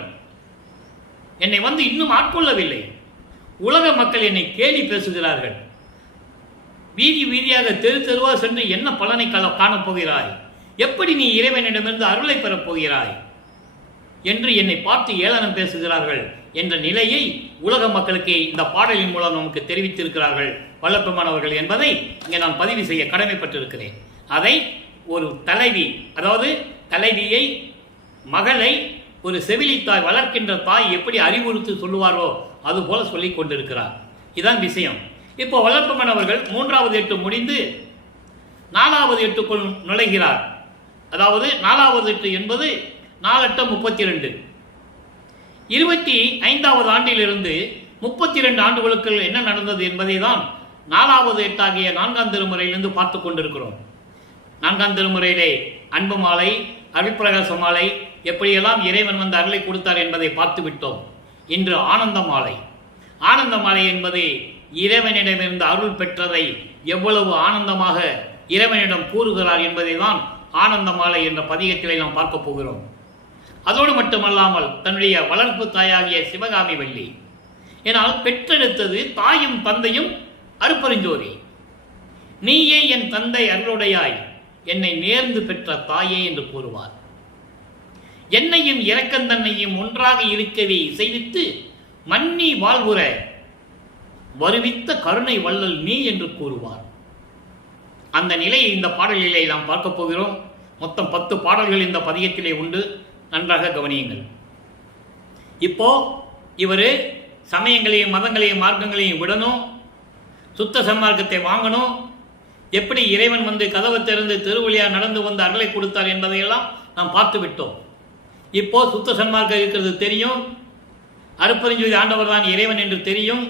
என்னை வந்து இன்னும் ஆட்கொள்ளவில்லை. உலக மக்கள் என்னை கேலி பேசுகிறார்கள். வீதி வீதியாக தெரு தெருவாக சென்று என்ன பலனை காணப்போகிறாய், எப்படி நீ இறைவனிடமிருந்து அருளை பெறப் போகிறாய் என்று என்னை பார்த்து ஏளனம் பேசுகிறார்கள் என்ற நிலையை உலக மக்களுக்கு இந்த பாடலின் மூலம் நமக்கு தெரிவித்திருக்கிறார்கள் வல்லப்பெருமானவர்கள் என்பதை இங்கே நான் பதிவு செய்ய கடமைப்பட்டிருக்கிறேன். அதை ஒரு தலைவி, அதாவது தலைவியை, மகளை ஒரு செவிலித்தாய், வளர்க்கின்ற தாய் எப்படி அறிவுறுத்தி சொல்லுவாரோ அது போல சொல்லிக் கொண்டிருக்கிறார். இதுதான் விஷயம். இப்போ வல்லப்பெருமான் அவர்கள் 3வது எட்டு முடிந்து 4வது எட்டுக்குள் நுழைகிறார். அதாவது 4வது எட்டு என்பது 4×8 32 25வது ஆண்டிலிருந்து 32 ஆண்டுகளுக்கு என்ன நடந்தது என்பதை தான் 4வது எட்டாகிய 4ஆம் திருமுறையிலிருந்து பார்த்து கொண்டிருக்கிறோம். 4ஆம் திருமுறையிலே அன்பு மாலை, அருள்பிரகாச மாலை, எப்படியெல்லாம் இறைவன் வந்து அருளை கொடுத்தார் என்பதை பார்த்து விட்டோம். இன்று ஆனந்த மாலை. ஆனந்த மாலை என்பது இறைவனிடமிருந்து அருள் பெற்றதை எவ்வளவு ஆனந்தமாக இறைவனிடம் கூறுகிறார் என்பதை தான் ஆனந்த மாலை என்ற பதிகத்திலே நாம் பார்க்க போகிறோம். அதோடு மட்டுமல்லாமல் தன்னுடைய வளர்ப்பு தாயாகிய சிவகாமி வள்ளி, ஏனால் பெற்றெடுத்தது தாயும் தந்தையும் அருப்பெருஞ்சோதி. நீயே என் தந்தை அருளுடையாய், என்னை நேர்ந்து பெற்ற தாயே என்று கூறுவார். என்னையும் இரக்கந்தன்னையும் ஒன்றாக இருக்கவே செய்வித்து மன்னி வாழ்வுற வருவித்த கருணை வள்ளல் நீ என்று கூறுவார். அந்த நிலையை இந்த பாடலிலே நாம் பார்க்க போகிறோம். மொத்தம் 10 பாடல்கள் இந்த பதிகத்திலே உண்டு. நன்றாக கவனியுங்கள். இப்போ இவர் சமயங்களையும் மதங்களையும் மார்க்கங்களையும் விடணும், சுத்த சன்மார்க்கத்தை வாங்கணும், எப்படி இறைவன் வந்து கதவை திறந்து திருவழியா நடந்து வந்து அருளை கொடுத்தார் என்பதையெல்லாம் நாம் பார்த்து விட்டோம். இப்போ சுத்த சன்மார்க்கம் இருக்கிறது தெரியும், அருட்பெருஞ்சோதி ஆண்டவர் தான் இறைவன் என்று தெரியும்.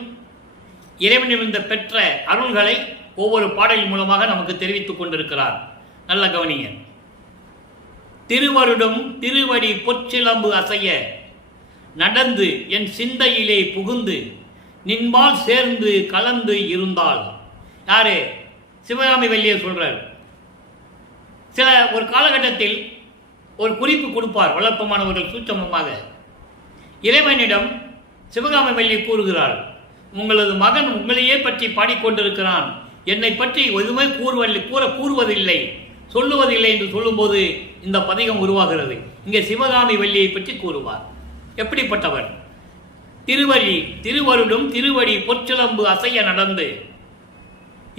இறைவனிலிருந்து பெற்ற அருள்களை ஒவ்வொரு பாடலின் மூலமாக நமக்கு தெரிவித்துக் கொண்டிருக்கிறார். நல்ல கவனிங்க. திருவருடும் திருவடி பொற்சிலம்பு அசைய நடந்து என் சிந்தையிலே புகுந்து நின்பால் சேர்ந்து கலந்து இருந்தால். யாரு? சிவகாமி வள்ளியை சொல்றார். ஒரு காலகட்டத்தில் ஒரு குறிப்பு கொடுப்பார் வளர்ப்பமானவர்கள் சூட்சமமாக. இறைவனிடம் சிவகாமி வள்ளி கூறுகிறார், உங்களது மகன் உங்களையே பற்றி பாடிக்கொண்டிருக்கிறான், என்னை பற்றி எதுவுமே கூறுவதில்லை, சொல்லுவதில்லை என்று சொல்லும்போது இந்த பதிகம் உருவாகிறது. இங்கே சிவகாமி வள்ளியை பற்றி கூறுவார். எப்படிப்பட்டவர்? திருவருடும் திருவடி பொற்சிலம்பு அசைய நடந்து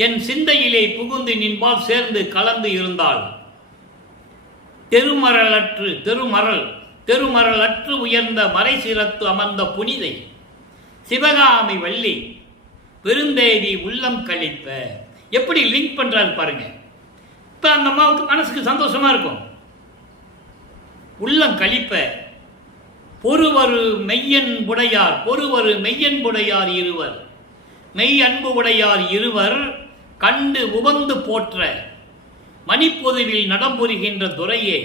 என் சிந்தையிலே புகுந்து நின்பால் சேர்ந்து கலந்து இருந்தால். தெருமரலற்று உயர்ந்த மறை சிரத்து அமர்ந்த புனிதை சிவகாமி வள்ளி பெருந்தேவி உள்ளம் கழிப்ப. எப்படி லிங்க் பண்றாரு பாருங்க. இப்ப அந்த அம்மாவுக்கு மனசுக்கு சந்தோஷமா இருக்கும். உள்ளம் கழிப்ப பொறுவரு மெய்யன் புடையார் இருவர், மெய் அன்பு உடையார் இருவர் கண்டு உவந்து போற்ற மணிப்பொதுவில் நடம்புரிகின்ற துறையே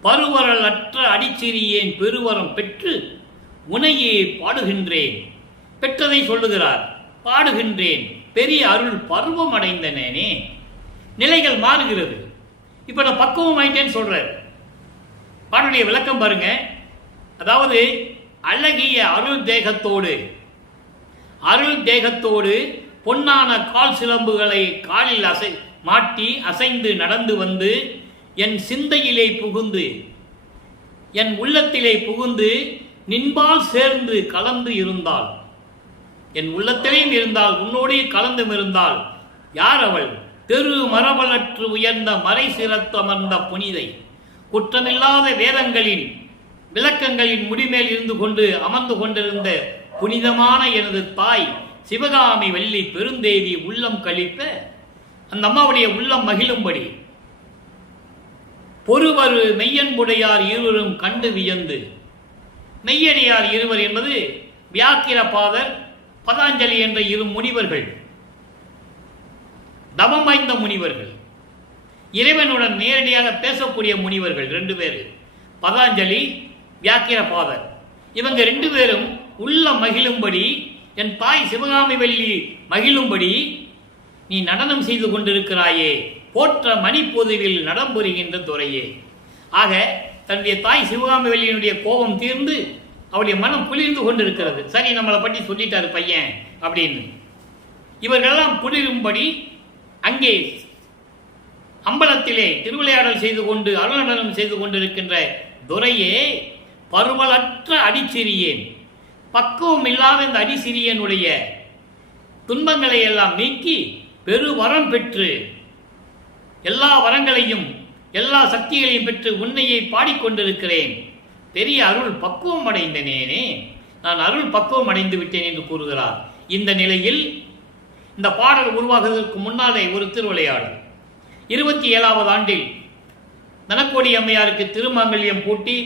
பருவரலற்ற அடிச்சிறியேன் பெருவரம் பெற்று உனையே பாடுகின்றேன். பெற்றதை சொல்லுகிறார், பாடுகின்றேன், பெரிய அருள் பருவம் அடைந்தனே. நிலைகள் மாறுகிறது. இப்ப நான் பக்குவம் ஆயிட்டேன்னு சொல்றார். பாடலுடைய விளக்கம் பாருங்க. அதாவது அழகிய அருள் தேகத்தோடு பொன்னான கால் சிலம்புகளை காலில் மாட்டி அசைந்து நடந்து வந்து என் சிந்தையிலே புகுந்து என் உள்ளத்திலே புகுந்து நின்பால் சேர்ந்து கலந்து இருந்தாள். என் உள்ளத்திலேயும் இருந்தால், உன்னோடே கலந்தும் இருந்தால். யார் அவள்? மரபலற்று உயர்ந்த மறை சிரத்து அமர்ந்த புனிதை, குற்றமில்லாத வேதங்களின் விளக்கங்களின் முடிமேல் இருந்து கொண்டு அமர்ந்து கொண்டிருந்த புனிதமான எனது தாய் சிவகாமி வள்ளி பெருந்தேவி உள்ளம் கழிப்ப, அந்த அம்மாவுடைய உள்ளம் மகிழும்படி பொறுவரு மெய்யன்புடையார் இருவரும் கண்டு வியந்து. மெய்யடியார் இருவர் என்பது வியாக்கிரபாதர், பதாஞ்சலி என்ற 2 முனிவர்கள், தவம் வாய்ந்த முனிவர்கள், இறைவனுடன் நேரடியாக பேசக்கூடிய முனிவர்கள் 2 பேர், பதாஞ்சலி, வியாக்கிரபாதர். இவங்க 2 பேரும் உள்ள மகிழும்படி, என் தாய் சிவகாமி வள்ளி மகிழும்படி நீ நடனம் செய்து கொண்டிருக்கிறாயே, போற்ற மணிப்பொதுவில் நடம்புரிகின்ற துறையே. ஆக தன்னுடைய தாய் சிவகாமி வள்ளியினுடைய கோபம் தீர்ந்து அவருடைய மனம் குளிர்ந்து கொண்டிருக்கிறது. சரி, நம்மளை பற்றி சொல்லிட்டாரு பையன் அப்படின்னு. இவர்களெல்லாம் குளிரும்படி அங்கே அம்பலத்திலே திருவிளையாடல் செய்து கொண்டு அருளடனம் செய்து கொண்டிருக்கின்ற துரையே, பருவலற்ற அடிச்சிறியேன், பக்குவம் இல்லாத இந்த அடிசிறியனுடைய துன்பங்களை எல்லாம் நீக்கி பெருவரம் பெற்று எல்லா வரங்களையும் எல்லா சக்திகளையும் பெற்று உன்னையை பாடிக்கொண்டிருக்கிறேன். பெரிய அருள் பக்குவம் அடைந்தனேனே, நான் அருள் பக்குவம் அடைந்து விட்டேன் என்று கூறுகிறார். இந்த நிலையில் இந்த பாடல் உருவாகுவதற்கு முன்னாலே ஒரு திருவிளையாடல். 27வது ஆண்டில் தனக்கோடி அம்மையாருக்கு திருமாங்கல்யம் பூட்டி.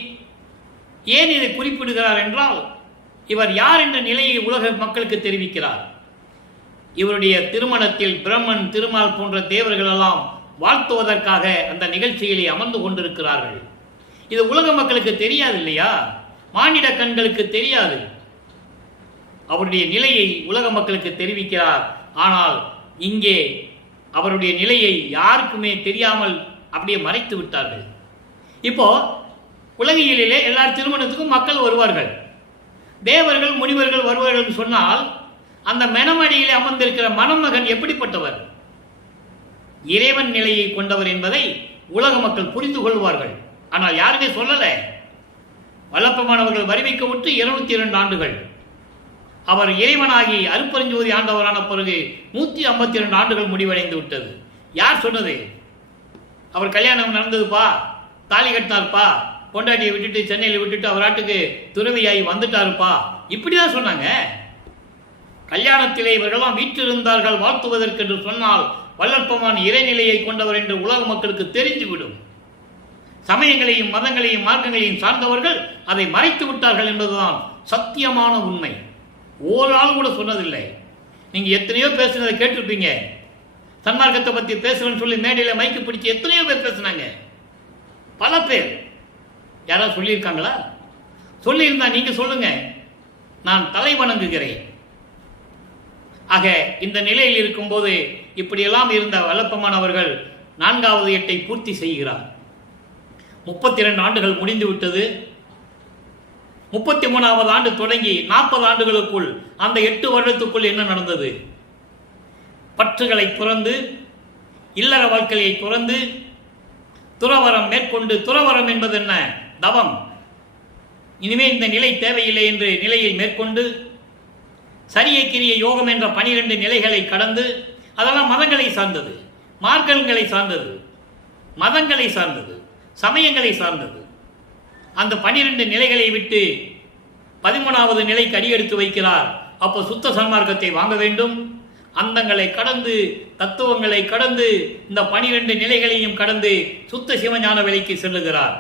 ஏன் இதை குறிப்பிடுகிறார் என்றால், இவர் யார் என்ற நிலையை உலக மக்களுக்கு தெரிவிக்கிறார். இவருடைய திருமணத்தில் பிரம்மன், திருமால் போன்ற தேவர்கள் எல்லாம் வாழ்த்துவதற்காக அந்த நிகழ்ச்சியிலே அமர்ந்து கொண்டிருக்கிறார்கள். இது உலக மக்களுக்கு தெரியாது இல்லையா? மானிட கண்களுக்கு தெரியாது. அவருடைய நிலையை உலக மக்களுக்கு தெரிவிக்கிறார். ஆனால் இங்கே அவருடைய நிலையை யாருக்குமே தெரியாமல் அப்படியே மறைத்து விட்டார்கள். இப்போ உலகியலிலே எல்லா திருமணத்துக்கும் மக்கள் வருவார்கள், தேவர்கள் முனிவர்கள் வருவார்கள் சொன்னால் அந்த மணமடியிலே அமர்ந்திருக்கிற மணமகன் எப்படிப்பட்டவர்? இறைவன் நிலையை கொண்டவர் என்பதை உலக மக்கள் புரிந்து கொள்வார்கள். ஆனால் யாருமே சொல்லல. வல்லப்பமானவர்கள் வரிவிக்க விட்டு 22 ஆண்டுகள் அவர் இறைவனாகி அருப்பெருஞ்சோதி ஆண்டவரான பிறகு 152 ஆண்டுகள் முடிவடைந்து விட்டது. யார் சொன்னது? அவர் கல்யாணம் நடந்ததுப்பா, தாலி கட்டினார்ப்பா, பொண்டாட்டியை விட்டுட்டு சென்னையில் விட்டுட்டு அவர் நாட்டுக்கு துறவியாகி வந்துட்டாருப்பா, இப்படிதான் சொன்னாங்க. கல்யாணத்திலே இவர்களெல்லாம் வீற்றிருந்தார்கள் வாழ்த்துவதற்கு என்று சொன்னால் வல்லற்பமான் இறைநிலையை கொண்டவர் என்று உலக மக்களுக்கு தெரிந்துவிடும். சமயங்களையும் மதங்களையும் மார்க்கங்களையும் சார்ந்தவர்கள் அதை மறைத்து விட்டார்கள் என்பதுதான் சத்தியமான உண்மை. ஒரு ஆள் கூட சொன்னதில்லை. நீங்க எத்தனையோ பேசுனதை கேட்டிருப்பீங்க. சன்மார்க்கத்தை பத்தி பேசுறேன்னு சொல்லி மேடையில் மைக்கு பிடிச்சி எத்தனையோ பேர் பேசினாங்க. பல பேர். யாராவது சொல்லியிருக்காங்களா? சொல்லியிருந்தா நீங்க சொல்லுங்க, நான் தலை வணங்குகிறேன். ஆக இந்த நிலையில் இருக்கும்போது இப்படியெல்லாம் இருந்த வல்லப்பமானவர்கள் 4வது எட்டை பூர்த்தி செய்கிறார். 32 ஆண்டுகள் முடிந்து விட்டது. 33வது ஆண்டு தொடங்கி 40 ஆண்டுகளுக்குள் அந்த 8 வருடத்துக்குள் என்ன நடந்தது? பற்றுகளை துறந்து, இல்லற வாழ்க்கையை துறந்து, துறவரம் மேற்கொண்டு, துறவரம் என்பது என்ன? தவம். இனிமே இந்த நிலை தேவையில்லை என்று நிலையை மேற்கொண்டு, சரியை கிரிய யோகம் என்ற 12 நிலைகளை கடந்து, அதெல்லாம் மதங்களை சார்ந்தது, மார்க்கங்களை சார்ந்தது, மதங்களை சார்ந்தது, சமயங்களை சார்ந்தது. அந்த 12 நிலைகளை விட்டு 13வது நிலைக்கு அடியெடுத்து வைக்கிறார். அப்போ சுத்த சன்மார்க்கத்தை வாங்க வேண்டும். அந்தங்களை கடந்து, தத்துவங்களை கடந்து, இந்த 12 நிலைகளையும் கடந்து சுத்த சிவஞான விலைக்கு செல்லுகிறார்.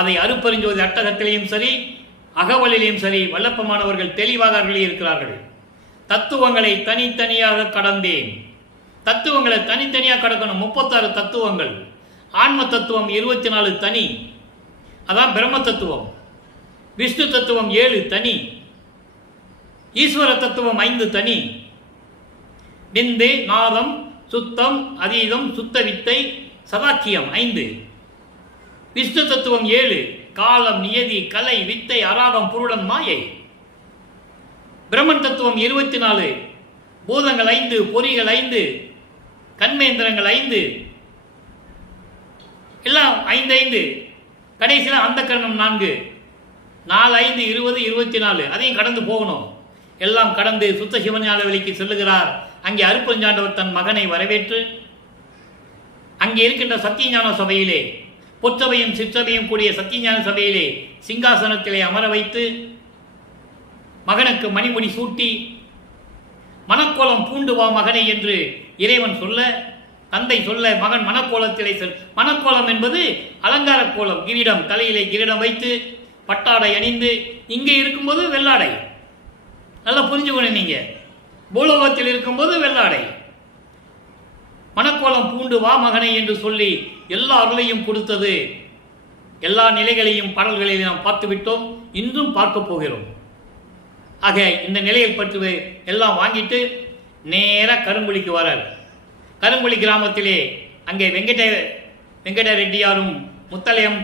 அதை அருப்பெருஞ்சோதி அட்டகத்திலையும் சரி, அகவலிலையும் சரி வல்லப்பமானவர்கள் தெளிவாக இருக்கிறார்கள். தத்துவங்களை தனித்தனியாக கடந்தேன். தத்துவங்களை தனித்தனியாக கடக்கணும். 36 தத்துவங்கள். ஆன்ம தத்துவம் 24 தனி, அதான் பிரம்ம தத்துவம். விஷ்ணு தத்துவம் 7 தனி, ஈஸ்வர தத்துவம் 5 தனி, விந்து, நாதம், சுத்தம், அதீதம், சுத்த வித்தை, சதாக்கியம் 5, விஷ்ணு தத்துவம் 7, காலம், நியதி, கலை, வித்தை, அராகம், புருடன், மாயை. பிரம்மன் தத்துவம் 24, பூதங்கள் 5, பொறிகள் 5, கண்மேந்திரங்கள் 5, எல்லாம் 5 கடைசியில் அந்த கரணம் 4, 4, 5, 20, 24. அதையும் கடந்து போகணும். எல்லாம் கடந்து சுத்த சிவஞான வெளிக்கு செல்லுகிறார். அங்கே அருப்பெருஞ்சாண்டவர் தன் மகனை வரவேற்று அங்கே இருக்கின்ற சத்தியஞான சபையிலே, பொற்றவையும் சிற்றவையும் கூடிய சத்தியஞான சபையிலே சிங்காசனத்திலே அமர வைத்து மகனுக்கு மணிமுடி சூட்டி, மணக்கோலம் பூண்டு வா மகனை என்று இறைவன் சொல்ல, தந்தை சொல்ல, மகன் மணக்கோலத்திலே மணக்கோலம் என்பது அலங்கார கோலம். கிரீடம், தலையிலே கிரீடம் வைத்து பட்டாடை அணிந்து, இங்கே இருக்கும்போது வெள்ளாடை. நல்லா புரிஞ்சுக்கணும். நீங்க பூலோகத்தில் இருக்கும்போது வெள்ளாடை. மணக்கோலம் பூண்டு வா மகனை என்று சொல்லி எல்லா அருளையும் கொடுத்தது. எல்லா நிலைகளையும் பாடல்களையும் நாம் பார்த்து விட்டோம், இன்றும் பார்க்க போகிறோம். ஆக இந்த நிலையை பற்றி எல்லாம் வாங்கிட்டு நேராக கருங்குழிக்கு வரார். கருங்குழி கிராமத்திலே அங்கே வெங்கட ரெட்டியாரும் முத்தலையம்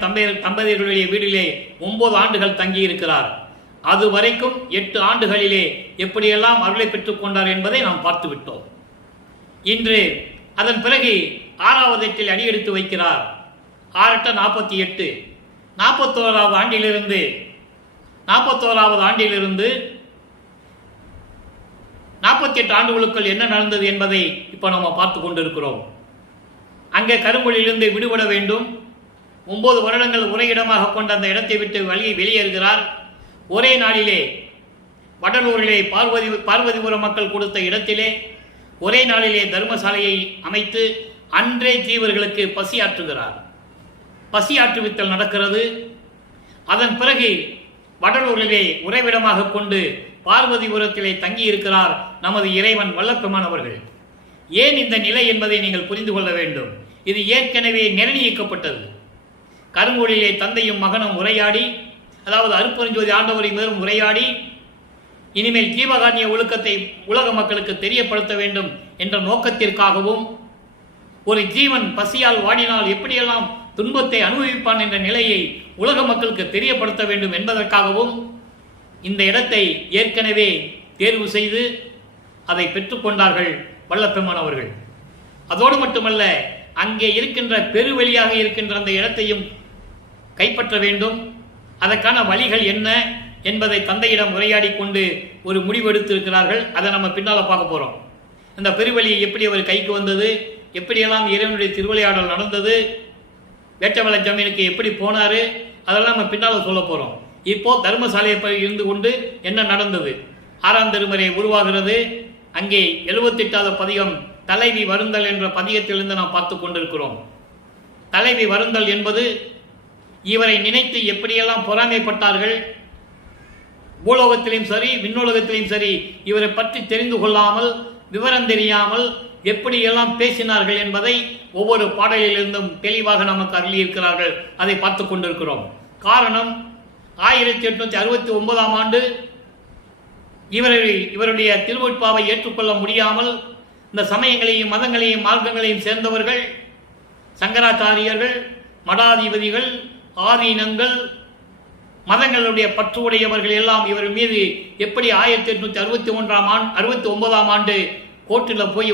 தம்பதியர்களுடைய வீட்டிலே 9 ஆண்டுகள் தங்கி இருக்கிறார். அது வரைக்கும் 8 ஆண்டுகளிலே எப்படியெல்லாம் அருளை பெற்றுக் கொண்டார் என்பதை நாம் பார்த்து விட்டோம். இன்று அதன் பிறகு 6வது எட்டில் அடியெடுத்து வைக்கிறார். 6 48, 41வது ஆண்டிலிருந்து 48 ஆண்டுகளுக்குள் என்ன நடந்தது என்பதை இப்போ நம்ம பார்த்து கொண்டிருக்கிறோம். அங்கே கருங்குழியிலிருந்து விடுபட வேண்டும். 9 வருடங்கள் உரையிடமாக கொண்ட அந்த இடத்தை விட்டு வெளியேறுகிறார். ஒரே நாளிலே வடலூரிலே பார்வதிபுரம் மக்கள் கொடுத்த இடத்திலே ஒரே நாளிலே தர்மசாலையை அமைத்து அன்றே ஜீவர்களுக்கு பசியாற்றுகிறார். பசியாற்றுவித்தல் நடக்கிறது. அதன் பிறகு வடலூரிலே உறைவிடமாக கொண்டு பார்வதிபுரத்திலே தங்கியிருக்கிறார் நமது இறைவன் வல்லபெருமான் அவர்கள். ஏன் இந்த நிலை என்பதை நீங்கள் புரிந்து கொள்ள வேண்டும். இது ஏற்கனவே நிர்ணயிக்கப்பட்டது. கருங்கோளிலே தந்தையும் மகனும் உரையாடி, அதாவது அருட்பெருஞ்சோதி ஆண்டவரை மேலும் உரையாடி, இனிமேல் ஜீவகாருண்ய ஒழுக்கத்தை உலக மக்களுக்கு தெரியப்படுத்த வேண்டும் என்ற நோக்கத்திற்காகவும், ஒரு ஜீவன் பசியால் வாடினால் எப்படியெல்லாம் துன்பத்தை அனுபவிப்பான் என்ற நிலையை உலக மக்களுக்கு தெரியப்படுத்த வேண்டும் என்பதற்காகவும் இந்த இடத்தை ஏற்கனவே தேர்வு செய்து அதை பெற்றுக்கொண்டார்கள் வல்லபெருமான் அவர்கள். அதோடு மட்டுமல்ல, அங்கே இருக்கின்ற பெருவெளியாக இருக்கின்ற அந்த இடத்தையும் கைப்பற்ற வேண்டும். அதற்கான வழிகள் என்ன என்பதை தந்தையிடம் உரையாடி கொண்டு ஒரு முடிவெடுத்திருக்கிறார்கள். அதை நம்ம பின்னால் பார்க்க போகிறோம். அந்த பெருவெளி எப்படி அவர் கைக்கு வந்தது, எப்படியெல்லாம் இறைவனுடைய திருவிளையாடல் நடந்தது, வேட்டவள ஜமீனுக்கு எப்படி போனார், அதெல்லாம் நம்ம பின்னால் சொல்ல போகிறோம். இப்போ தர்மசாலையை இருந்து கொண்டு என்ன நடந்தது, 6ஆம் திருமுறை உருவாகிறது. அங்கே 78வது பதிகம் தலைவி வருந்தல் என்ற பதிகத்திலிருந்து நாம் பார்த்து கொண்டிருக்கிறோம். தலைவி வருந்தல் என்பது இவரை நினைத்து எப்படியெல்லாம் பொறாமைப்பட்டார்கள், பூலோகத்திலும் சரி விண்ணுலகத்திலும் சரி இவரை பற்றி தெரிந்து கொள்ளாமல், விவரம் தெரியாமல் எப்படியெல்லாம் பேசினார்கள் என்பதை ஒவ்வொரு பாடலிலிருந்தும் தெளிவாக நமக்கு அருளியிருக்கிறார்கள். அதை பார்த்து கொண்டிருக்கிறோம். காரணம், 1869ஆம் ஆண்டு இவருடைய திருவொட்பாவை ஏற்றுக்கொள்ள முடியாமல் இந்த சமயங்களையும் மதங்களையும் மார்க்கங்களையும் சேர்ந்தவர்கள், சங்கராச்சாரியர்கள், மடாதிபதிகள், ஆதீனங்கள், மதங்களுடைய பற்று உடையவர்கள் எல்லாம் இவர் மீது எப்படி 1869ஆம் ஆண்டு கோர்ட்டில் போய்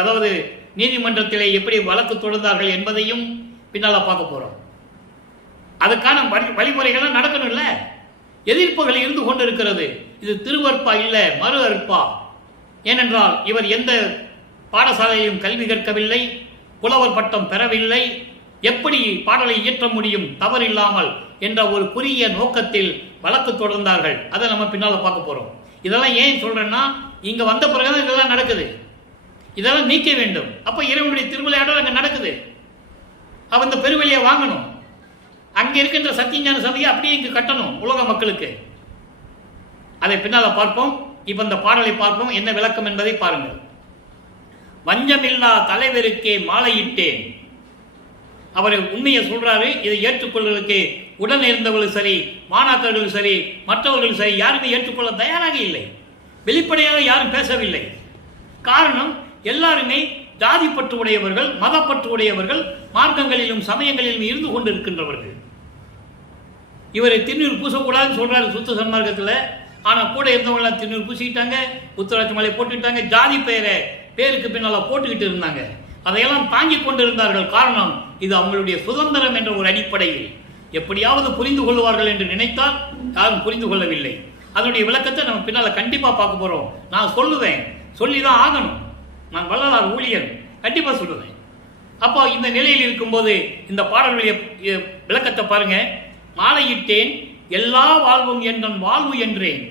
அதாவது நீதிமன்றத்திலே எப்படி வழக்கு தொடர்ந்தார்கள் என்பதையும் பின்னால் பார்க்க போகிறோம். அதுக்கான வழிமுறைகள்லாம் நடக்கணும் இல்லை, எதிர்ப்புகள் இருந்து கொண்டிருக்கிறது. இது திருவற்பா இல்லை, மறு அற்பா. ஏனென்றால் இவர் எந்த பாடசாலையிலும் கல்வி கற்கவில்லை, புலவர் பட்டம் பெறவில்லை, எப்படி பாடலை இயற்ற முடியும் தவறில்லாமல் என்ற ஒரு குறுகிய நோக்கத்தில் வழக்கு தொடர்ந்தார்கள். அதை நம்ம பின்னால் பார்க்க போகிறோம். இதெல்லாம் ஏன் சொல்கிறேன்னா, இங்கே வந்த பிறகு இதெல்லாம் நடக்குது. இதெல்லாம் நீக்க வேண்டும். அப்போ இறைவனுடைய திருவிளையாடல் அங்கே நடக்குது. அவன் இந்த பெருவெளியை வாங்கணும். அங்கே இருக்கின்ற சத்தியஞான சபையை அப்படியே இங்கு கட்டணும் உலக மக்களுக்கு. அதை பின்னால் பார்ப்போம். இப்போ இந்த பாடலை பார்ப்போம், என்ன விளக்கம் என்பதை பாருங்கள். வஞ்சமில்லா தலைவருக்கே மாலையிட்டேன். அவர் உண்மையை சொல்றாரு. இதை ஏற்றுக்கொள்வதற்கு உடன் இருந்தவர்கள் சரி, மாணாக்கர்கள் சரி, மற்றவர்கள் சரி, யாருமே ஏற்றுக்கொள்ள தயாராக இல்லை. வெளிப்படையாக யாரும் பேசவில்லை. காரணம், எல்லாருமே ஜாதி பற்று உடையவர்கள், மதப்பற்று உடையவர்கள், மார்க்கங்களிலும் சமயங்களிலும் இருந்து கொண்டிருக்கின்றவர்கள். இவரை திருநீர் பூசக்கூடாதுன்னு சொல்றாரு சுத்த சன்மார்க்கத்தில். ஆனால் கூட இருந்தவங்களாம் திருநீர் பூசிக்கிட்டாங்க, உத்தராட்சி மலை போட்டுக்கிட்டாங்க, ஜாதி பேருக்கு பின்னால் போட்டுக்கிட்டு இருந்தாங்க. அதையெல்லாம் தாங்கி கொண்டு இருந்தார்கள். காரணம், இது அவங்களுடைய சுதந்திரம் என்ற ஒரு அடிப்படையில் எப்படியாவது புரிந்து கொள்வார்கள் என்று நினைத்தால் யாரும் புரிந்து கொள்ளவில்லை. அதனுடைய விளக்கத்தை நம்ம பின்னால் கண்டிப்பாக பார்க்க போகிறோம். நான் சொல்லுவேன், சொல்லி தான் ஆகணும். நான் வள்ளலார் ஊழியர், கண்டிப்பாக சொல்லுவேன். அப்போ இந்த நிலையில் இருக்கும்போது இந்த பாடலுடைய விளக்கத்தை பாருங்க. மாலையிட்டேன் எல்லா வாழ்வும் என்றன் வாழ்வு என்றேன்,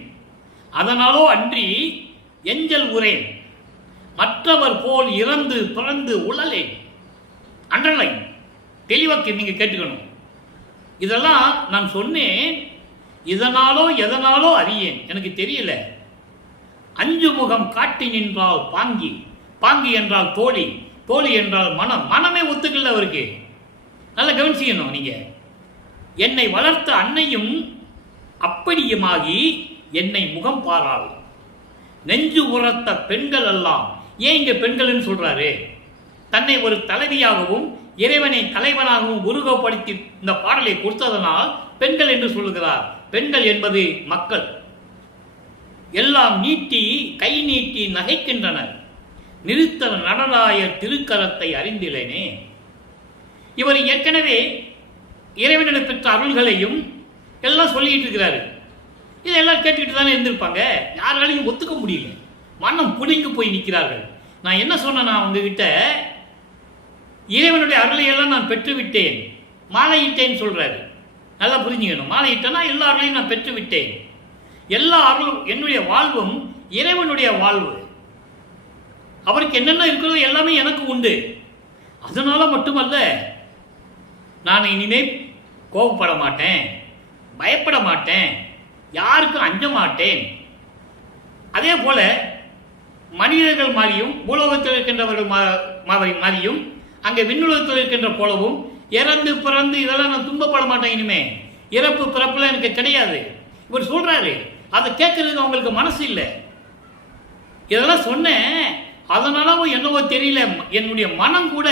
அதனாலோ அன்றி எஞ்சல் உரேன், மற்றவர் போல் இறந்து பிறந்து உழலேன். அண்டர்லைன் தெளிவாக நீங்க கேட்டுக்கணும். இதெல்லாம் நான் சொன்னேன், இதனாலோ எதனாலோ அறியேன், எனக்கு தெரியல. அஞ்சு முகம் காட்டி நின்றால் பாங்கி, பாங்கி என்றால் தோழி, தோழி என்றால் மனம், மனமே ஒத்துக்கல அவருக்கு. நல்லா கவனிச்சிக்கணும் நீங்க. என்னை வளர்த்த அன்னையும் அப்படியுமாகி என்னை முகம் பாராள். நெஞ்சு உரத்த பெண்கள் எல்லாம், ஏன் இங்க பெண்கள்னு சொல்றாரு? தன்னை ஒரு தலைவியாகவும் இறைவனை தலைவனாகவும் உருவப்படுத்தி இந்த பாடலை கொடுத்ததனால் பெண்கள் என்று சொல்லுகிறார். பெண்கள் என்பது மக்கள். எல்லாம் நீட்டி கை நீட்டி நகைக்கின்றனர், நிறுத்த நடராயர் திருக்கரத்தை அறிந்திலேனே. இவர் ஏற்கனவே இறைவனிடம் பெற்ற அருள்களையும் எல்லாம் சொல்லிட்டு இருக்கிறாரு. இதெல்லாம் கேட்டுக்கிட்டு தானே இருந்திருப்பாங்க. யாராலையும் ஒத்துக்க முடியல, மனம் புடிங்கு போய் நிற்கிறார்கள். நான் என்ன சொன்னேன்னா, உங்ககிட்ட இறைவனுடைய அருளையெல்லாம் நான் பெற்றுவிட்டேன், மாலையிட்டேன்னு சொல்றாரு. நல்லா புரிஞ்சுக்கணும். மாலையிட்டேன்னா எல்லா அருளையும் நான் பெற்றுவிட்டேன். எல்லா அருளும் என்னுடைய வாழ்வும் இறைவனுடைய வாழ்வு. அவருக்கு என்னென்ன இருக்கிறதோ எல்லாமே எனக்கு உண்டு. அதனால மட்டுமல்ல, நான் இனிமே கோபப்பட மாட்டேன், பயப்பட மாட்டேன், யாருக்கும் அஞ்ச மாட்டேன். அதே போல மனிதர்கள் மாறியும் பூலோகத்தில் இருக்கின்றவர்கள் மாறியும் அங்கே விண்ணுலகத்தில் இருக்கின்ற போலவும் இறந்து பிறந்து இதெல்லாம் நான் துன்பப்பட மாட்டேன். இனிமே இறப்பு பிறப்புல எனக்கு கிடையாது இவர் சொல்றாரு. அதை கேட்கறதுக்கு அவங்களுக்கு மனசு இல்லை. இதெல்லாம் சொன்னேன், அதனால என்னவோ தெரியல, என்னுடைய மனம் கூட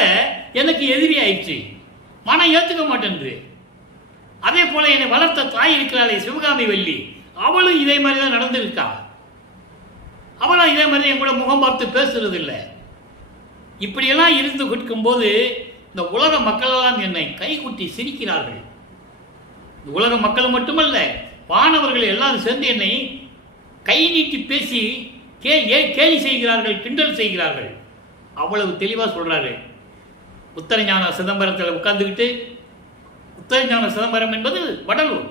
எனக்கு எதிரி ஆயிடுச்சு. மனம் ஏத்துக்க மாட்டேங்குது. அதே போல என்னை வளர்த்த தாய் இருக்கிறாளே சிவகாமி வள்ளி, அவளும் இதே மாதிரி தான் நடந்திருக்கா. அவளும் இதே மாதிரி என் கூட முகம் பார்த்து பேசுறது இல்லை. இப்படியெல்லாம் இருந்து கொடுக்கும் போது இந்த உலக மக்கள் எல்லாம் என்னை கைகுட்டி சிரிக்கிறார்கள். இந்த உலக மக்கள் மட்டுமல்ல, வானவர்கள் எல்லாரும் சேர்ந்து என்னை கை நீட்டி பேசி கேலி செய்கிறார்கள், கிண்டல் செய்கிறார்கள். அவ்வளவு தெளிவா சொல்றாரு. உத்தரஞான சிதம்பரத்தில் உட்கார்ந்துக்கிட்டு, உத்தரஞான சிதம்பரம் என்பது வடலூர்,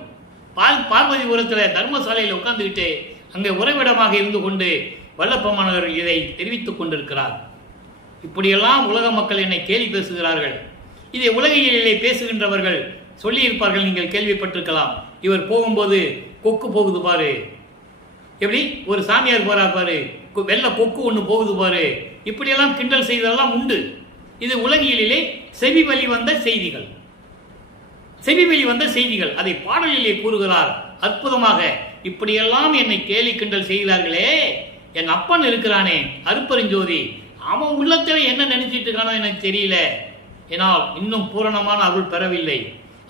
பார்வதிபுரத்தில் தர்மசாலையில் உட்கார்ந்துக்கிட்டு அங்கே உறைவிடமாக இருந்து கொண்டு வல்லப்பமானவர் இதை தெரிவித்துக் கொண்டிருக்கிறார். இப்படியெல்லாம் உலக மக்கள் என்னை கேலி பேசுகிறார்கள். இதை உலகிலே பேசுகின்றவர்கள் சொல்லியிருப்பார்கள், நீங்கள் கேள்விப்பட்டிருக்கலாம். இவர் போகும்போது கொக்கு போகுது பாரு, எப்படி ஒரு சாமியார் போறா பாரு, வெள்ள கொக்கு ஒன்று போகுது பாரு, இப்படியெல்லாம் கிண்டல் செய்ததெல்லாம் உண்டு. இது உலகியலிலே செவி வழி வந்த செய்திகள், செவி வழி வந்த செய்திகள். அதை பாடலிலே கூறுகிறார் அற்புதமாக. இப்படியெல்லாம் என்னை கேலி கிண்டல் செய்கிறார்களே, என் அப்பன் இருக்கிறானே அருப்பெருஞ்சோதி, அவன் உள்ளத்தில் என்ன நினைச்சிட்டு இருக்கானோ எனக்கு தெரியல. ஏன்னால் இன்னும் பூரணமான அருள் பெறவில்லை.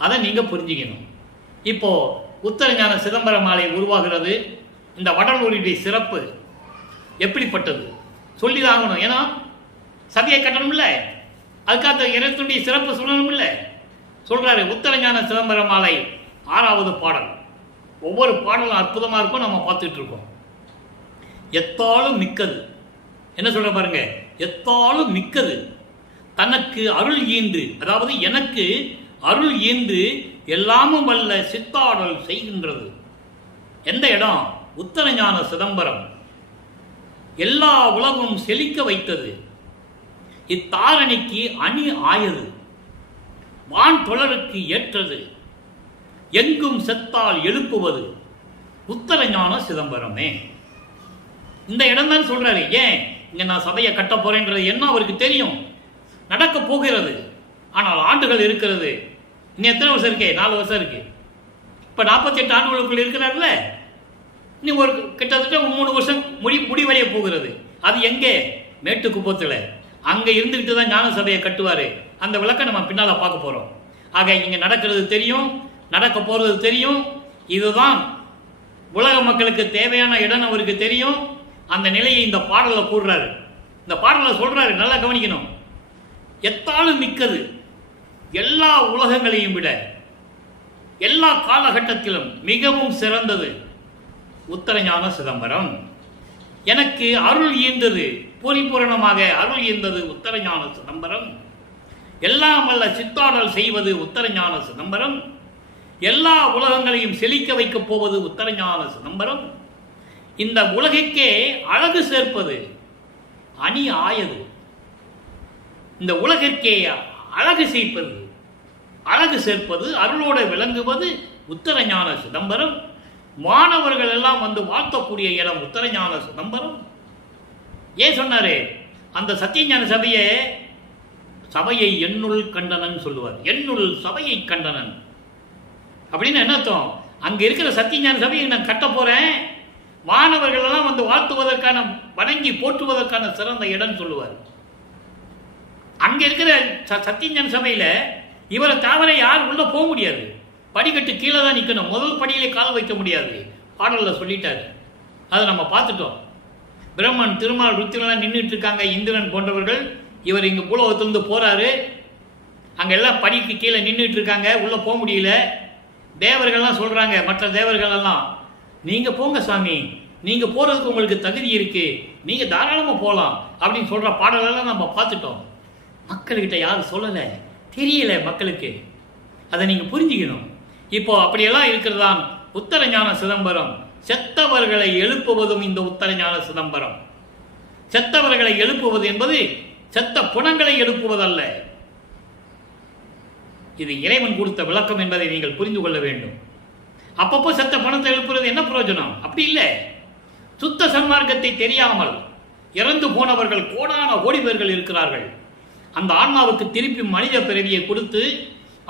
அதை நீங்க புரிஞ்சுக்கணும். இப்போ உத்தரஞான சிதம்பர மாலை உருவாகிறது. இந்த வடலூரினுடைய சிறப்பு எப்படிப்பட்டது சொல்லிதாகணும். ஏன்னா சபையை கட்டணும் இல்லை, அதுக்காக இறைவனுடைய சிறப்பு சொல்லணும் இல்லை. சொல்றாரு உத்தரஞான சிதம்பர மாலை 6வது பாடல். ஒவ்வொரு பாடலும் அற்புதமா இருக்கும், நம்ம பார்த்துட்டு இருக்கோம். எத்தாலும் மிக்கது, என்ன சொல்ற பாருங்க, எத்தாலும் மிக்கது தனக்கு அருள் ஈந்து, அதாவது எனக்கு அருள் ஈந்து எல்லாமும் வல்ல சித்தாடல் செய்கின்றது. எந்த இடம்? உத்தரஞான சிதம்பரம். எல்லா உலகும் செழிக்க வைத்தது, இத்தாரணிக்கு அணி ஆயது, வான் தொடருக்கு ஏற்றது, எங்கும் செத்தால் எழுப்புவது உத்தரஞான சிதம்பரமே. இந்த இடம் தான் சொல்றாரு. ஏன் இங்க நான் சபையை கட்ட போறேன்றது என்ன அவருக்கு தெரியும். நடக்க போகிறது, ஆனால் ஆண்டுகள் இருக்கிறது. இன்னும் எத்தனை வருஷம் இருக்கே? 4 வருஷம் இருக்கு. இப்ப 48 ஆண்டுகளுக்குள்ள இருக்கிறார்ல, நீ ஒரு கிட்டத்தட்ட 3 வருஷம் முடிவடைய போகிறது. அது எங்கே? மேட்டுக்குப்பத்தில். அங்க இருந்துகிட்டு தான் ஞான சபையை கட்டுவாரு. அந்த விளக்கை நம்ம பின்னால பார்க்க போறோம். ஆக இங்க நடக்கிறது தெரியும், நடக்க போறது தெரியும். இதுதான் உலக மக்களுக்கு தேவையான இடம் அவருக்கு தெரியும். அந்த நிலையை இந்த பாடலை கூறுறாரு. இந்த பாடலை சொல்றாரு, நல்லா கவனிக்கணும். எத்தாலும் மிக்கது, எல்லா உலகங்களையும் விட எல்லா காலகட்டத்திலும் மிகவும் சிறந்தது உத்தரஞான சிதம்பரம். எனக்கு அருள் ஈந்தது, பரிபூரணமாக அருள் ஈந்தது உத்தரஞான சிதம்பரம். எல்லாம் வல்ல சித்தாடல் செய்வது உத்தரஞான சிதம்பரம். எல்லா உலகங்களையும் செழிக்க வைக்கப் போவது உத்தரஞான சிதம்பரம். இந்த உலகிற்கே அழகு சேர்ப்பது அணி ஆயது. இந்த உலகிற்கே அழகு சேர்ப்பது, அழகு சேர்ப்பது, அருளோடு விளங்குவது உத்தரஞான சிதம்பரம். மாணவர்கள் எல்லாம் வந்து வாழ்த்தக்கூடிய இடம் உத்தரஞான சிதம்பரம். ஏன் சொன்னாரு? அந்த சத்தியஞான சபையை என்னுள் கண்டனன் சொல்லுவார். என்னுள் சபையை கண்டனன் அப்படின்னு என்ன அர்த்தம்? அங்க இருக்கிற சத்தியஞான சபையை நான் கட்ட போறேன், மாணவர்கள் எல்லாம் வந்து வாழ்த்துவதற்கான, வணங்கி போற்றுவதற்கான சிறந்த இடம் சொல்லுவார். அங்க இருக்கிற சத்தியஞான சபையில இவரை தவிர யார் உள்ள போக முடியாது. படிக்கட்டு கீழே தான் நிற்கணும், முதல் படியிலே கால் வைக்க முடியாது. பாடலில் சொல்லிட்டாரு, அதை நம்ம பார்த்துட்டோம். பிரம்மன், திருமால், ருத்திரெல்லாம் நின்றுட்டு இருக்காங்க, இந்திரன் போன்றவர்கள். இவர் இங்கே பூலோகத்திலிருந்து போறாரு, அங்கே எல்லாம் படிக்கு கீழே நின்றுட்டு இருக்காங்க, உள்ளே போக முடியல. தேவர்கள்லாம் சொல்றாங்க, மற்ற தேவர்கள் எல்லாம், நீங்க போங்க சாமி, நீங்க போறதுக்கு உங்களுக்கு தகுதி இருக்கு, நீங்க தாராளமா போகலாம் அப்படின்னு சொல்ற பாடலெல்லாம் நம்ம பார்த்துட்டோம். மக்கள்கிட்ட யாரும் சொல்லலை, தெரியல மக்களுக்கு. அதை நீங்க புரிஞ்சுக்கணும். இப்போ அப்படியெல்லாம் இருக்கிறதான் உத்தரஞான சிதம்பரம். செத்தவர்களை எழுப்புவதும் இந்த உத்தரஞான சிதம்பரம். செத்தவர்களை எழுப்புவது என்பது செத்த புணங்களை எழுப்புவதல்ல. இது இறைவன் கொடுத்த விளக்கம் என்பதை நீங்கள் புரிந்து கொள்ள வேண்டும். அப்பப்போ செத்த பணத்தை எழுப்புறது என்ன பிரயோஜனம்? அப்படி இல்லை. சுத்த சன்மார்க்கத்தை தெரியாமல் இறந்து போனவர்கள் கோடான கோடி பேர்கள் இருக்கிறார்கள். அந்த ஆன்மாவுக்கு திருப்பி மனித பிறவியை கொடுத்து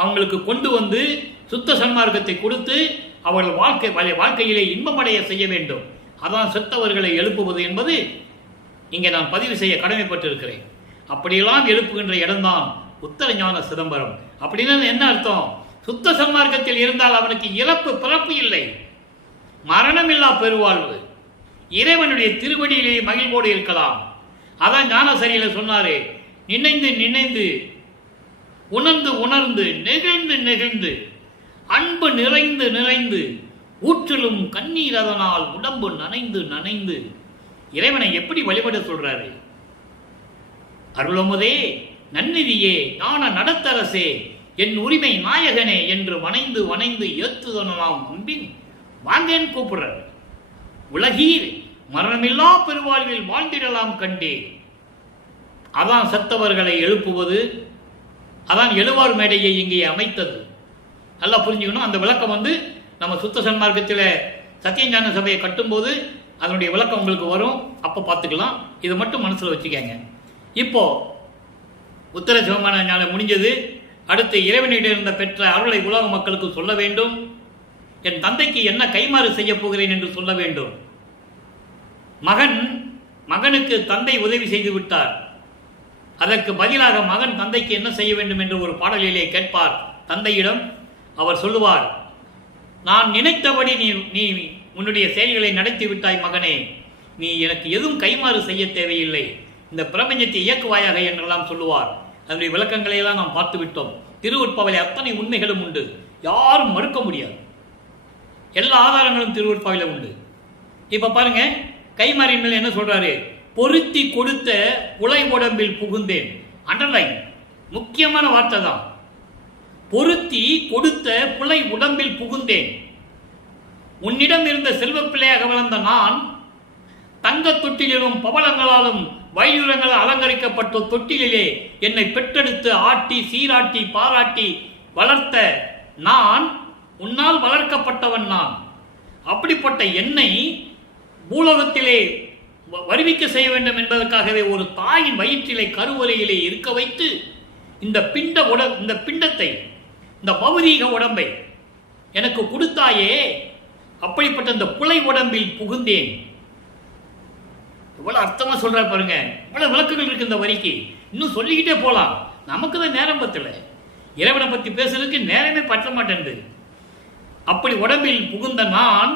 அவங்களுக்கு கொண்டு வந்து சுத்த சன்மார்க்கத்தை கொடுத்து அவர்கள் வாழ்க்கையிலே இன்பமடைய செய்ய வேண்டும். அதான் செத்தவர்களை எழுப்புவது என்பது இங்கே நான் பதிவு செய்ய கடமைப்பட்டிருக்கிறேன். அப்படியெல்லாம் எழுப்புகின்ற இடம்தான் உத்தர ஞான சிதம்பரம். அப்படின்னு என்ன அர்த்தம்? சுத்த சன்மார்க்கத்தில் இருந்தால் அவனுக்கு இறப்பு பிறப்பு இல்லை, மரணமில்லா பெருவாழ்வு, இறைவனுடைய திருவடியிலே மகிழ்வோடு இருக்கலாம். அதான் ஞானசரியில சொன்னாரு, நினைந்து நினைந்து உணர்ந்து உணர்ந்து நெகிழ்ந்து நெகிழ்ந்து அன்பு நிறைந்து நிறைந்து ஊற்றிலும் கண்ணீர் அதனால் உடம்பு நனைந்து நனைந்து. இறைவனை எப்படி வழிபட சொல்றாரு? அருளமுதே, நன்னிதியே, ஞான நடத்தரசே, என் உரிமை நாயகனே என்று வணைந்து வணைந்து ஏத்துதனாம் அன்பின் வாங்கேன் கூப்பிடுறார். உலகீர் மரணமில்லா பெருவாழ்வில் வாழ்ந்திடலாம் கண்டே. அதான் செத்தவர்களை எழுப்புவது, அதான் எழுவார் மேடையை இங்கே அமைத்தது. நல்லா புரிஞ்சுக்கணும். அந்த விளக்கம் நம்ம சுத்த சன்மார்க்கத்தில் சத்தியஞான சபையை கட்டும்போது அதனுடைய விளக்கம் உங்களுக்கு வரும், அப்போ பார்த்துக்கலாம். இதை மட்டும் மனசில் வச்சுக்கங்க. இப்போ உத்தர சிவமான ஞானம் முடிஞ்சது. அடுத்து இறைவனிடம் இருந்த பெற்ற அருளை உலக மக்களுக்கு சொல்ல வேண்டும். என் தந்தைக்கு என்ன கைமாறு செய்ய போகிறேன் என்று சொல்ல வேண்டும். மகனுக்கு தந்தை உதவி செய்து விட்டார். அதற்கு பதிலாக மகன் தந்தைக்கு என்ன செய்ய வேண்டும் என்று ஒரு பாடலிலே கேட்பார் தந்தையிடம். அவர் சொல்லுவார், நான் நினைத்தபடி நீ உன்னுடைய செயல்களை நடத்தி விட்டாய் மகனே, நீ எனக்கு எதுவும் கைமாறு செய்ய தேவையில்லை, இந்த பிரபஞ்சத்தை இயக்குவாயாக என்றெல்லாம் சொல்லுவார். அதனுடைய விளக்கங்களை எல்லாம் நாம் பார்த்து விட்டோம். திருவுட்பாவிலே அத்தனை உண்மைகளும் உண்டு, யாரும் மறுக்க முடியாது. எல்லா ஆதாரங்களும் திருவுட்பாவில உண்டு. இப்ப பாருங்க, கைமாறின் மேல என்ன சொல்றாரு? பொருத்தி கொடுத்த புலை உடம்பில் புகுந்தேன். அண்டர்லைன், முக்கியமான வார்த்தை தான். பொருத்தி கொடுத்த புலை உடம்பில் புகுந்தேன். உன்னிடம் இருந்த செல்வப்பிள்ளையாக வளர்ந்த நான் தங்க தொட்டிலும் பவளங்களாலும் வையூரங்கள் அலங்கரிக்கப்பட்ட தொட்டிலே என்னை பெற்றெடுத்து ஆட்டி சீராட்டி பாராட்டி வளர்த்த நான், உன்னால் வளர்க்கப்பட்டவன் நான். அப்படிப்பட்ட என்னை பூலோகத்திலே வருவிக்க செய்ய வேண்டும் என்பதற்காகவே ஒரு தாயின் வயிற்றிலே கருவறையிலே இருக்க வைத்து இந்த பிண்டத்தை, இந்த பௌதீக உடம்பை எனக்கு கொடுத்தாயே, அப்படிப்பட்ட இந்த புலை உடம்பில் புகுந்தேன். இவ்வளவு அர்த்தமா சொல்ற பாருங்க, இவ்வளவு விளக்குகள் இருக்கு இந்த வரிக்கு. இன்னும் சொல்லிக்கிட்டே போலாம், நமக்கு தான் நேரம் பத்தல. இறைவனை பத்தி பேசுறதுக்கு நேரமே பற்ற மாட்டேன். அப்படி உடம்பில் புகுந்த நான்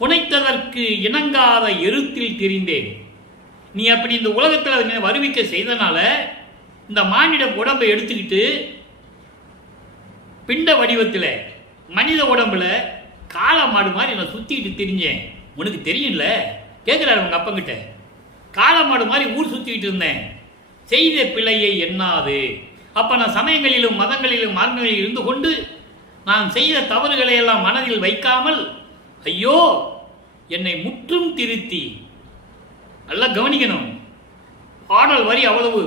புனைத்ததற்கு இணங்காத எருத்தில் தெரிந்தேன். நீ அப்படி இந்த உலகத்தில் வருவிக்க செய்தனால இந்த மானிட உடம்பை எடுத்துக்கிட்டு பிண்ட வடிவத்தில் மனித உடம்புல காளை மாடு மாதிரி நான் சுத்திக்கிட்டு திரிஞ்சேன். உனக்கு தெரியும்ல, கேட்கிறாரு உங்க அப்பங்கிட்ட. காளை மாடு மாதிரி ஊர் சுத்திக்கிட்டு இருந்தேன், செய்த பிழையை எண்ணாது. அப்ப நான் சமயங்களிலும் மதங்களிலும் மார்க்கங்களில் இருந்து கொண்டு நான் செய்த தவறுகளை எல்லாம் மனதில் வைக்காமல், ஐயோ என்னை முற்றும் திருத்தி. நல்லா கவனிக்கணும், பாடல் வரி அவ்வளவு